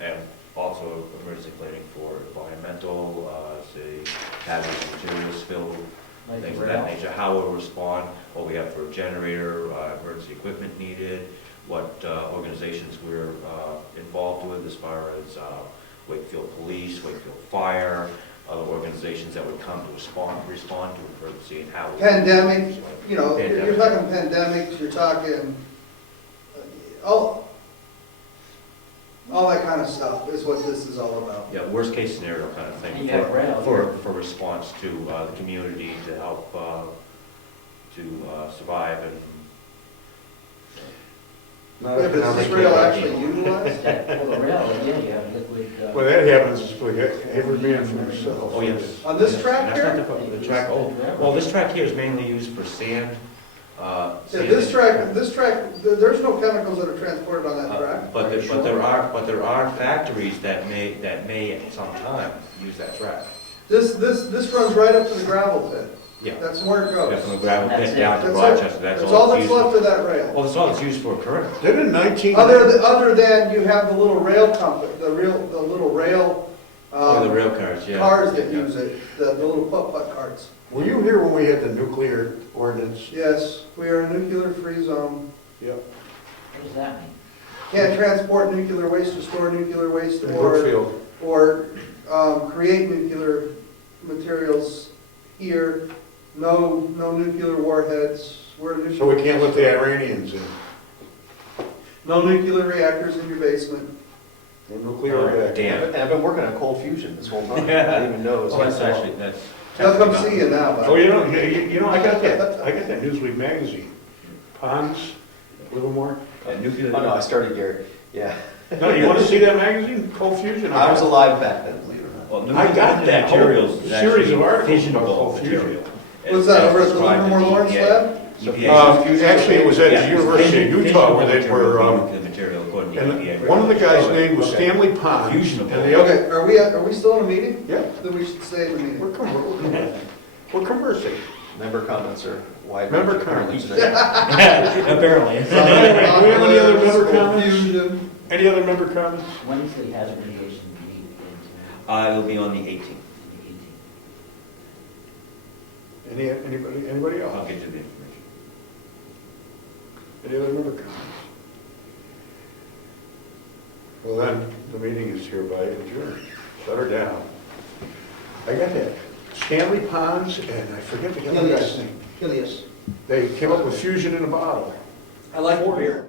and also emergency planning for environmental, say, hazardous materials spill, Like things of rail. that nature, how we'll respond, what we have for a generator, emergency equipment needed, what organizations we're involved with as far as Wakefield Police, Wakefield Fire, other organizations that would come to respond to emergency and how. Pandemic, you know, you're Pandemic. talking pandemics, you're talking, all that kind of stuff is what this is all about. Yeah, worst case scenario kind of thing. And you have rail. For response to the community to help to survive and. Yeah, but is this rail actually utilized? Well, the rail, yeah, you have liquid. Well, that happens, like every man for himself. Oh, yes. On this track That's here? not the track, well, this track here is mainly used for sand. Yeah, this track, there's no chemicals that are transported on that track. But there are factories that may at some time use that track. This runs right up to the gravel pit. Yeah. That's where it goes. That's from the gravel That's pit it. down to That's all- Rochester, That's all that's used. left of that rail. Well, that's all it's used for currently. Didn't 19... Other than you have the little rail company, the little rail, Oh, the rail cars, yeah. cars that use it, the little putt-putt carts. Were you here when we had the nuclear ordinance? Yes, we are a nuclear-free zone. Yep. What does that mean? Can't transport nuclear waste or store nuclear waste In or Brookfield. create nuclear materials here. No nuclear warheads. We're a nuclear. So we can't let the Iranians in. No nuclear reactors in your basement. No nuclear reactor. Damn. And I've been working on cold fusion this whole time. I didn't even know it was. Oh, that's actually, that's. They'll come see you now, Oh, but you know, I got that Newsweek magazine. Ponds, Livermore. Nuclear. Oh, no, I started Gary, yeah. No, you want to see that magazine, Cold Fusion? I was alive back then, believe it or not. Well, I got that whole materials is series of actually articles about fissionable cold fusion. material. was that over at the Described Livermore in Lawrence EPA. lab? Actually, it was at the University of Utah where they were, Fissionable material according to and EPA. one of the guys' name was Okay. Stanley Pond. And Fusionable. the other, Okay, are we still in a meeting? yeah, Then we should stay in the meeting. we're conversing. Member comments are wide. Member apparently comments. today. Apparently. Do we have any other member comments? Confusion. Any other member comments? When's the hazard mitigation meeting? It'll be on the 18th. Anybody I'll else? get you the information. Any other member comments? Well then, the meeting is hereby adjourned. Shut her down. I got that. Stanley Ponds, and I forget the other guy's name. Helios. They came up with fusion in a bottle. I like the beer.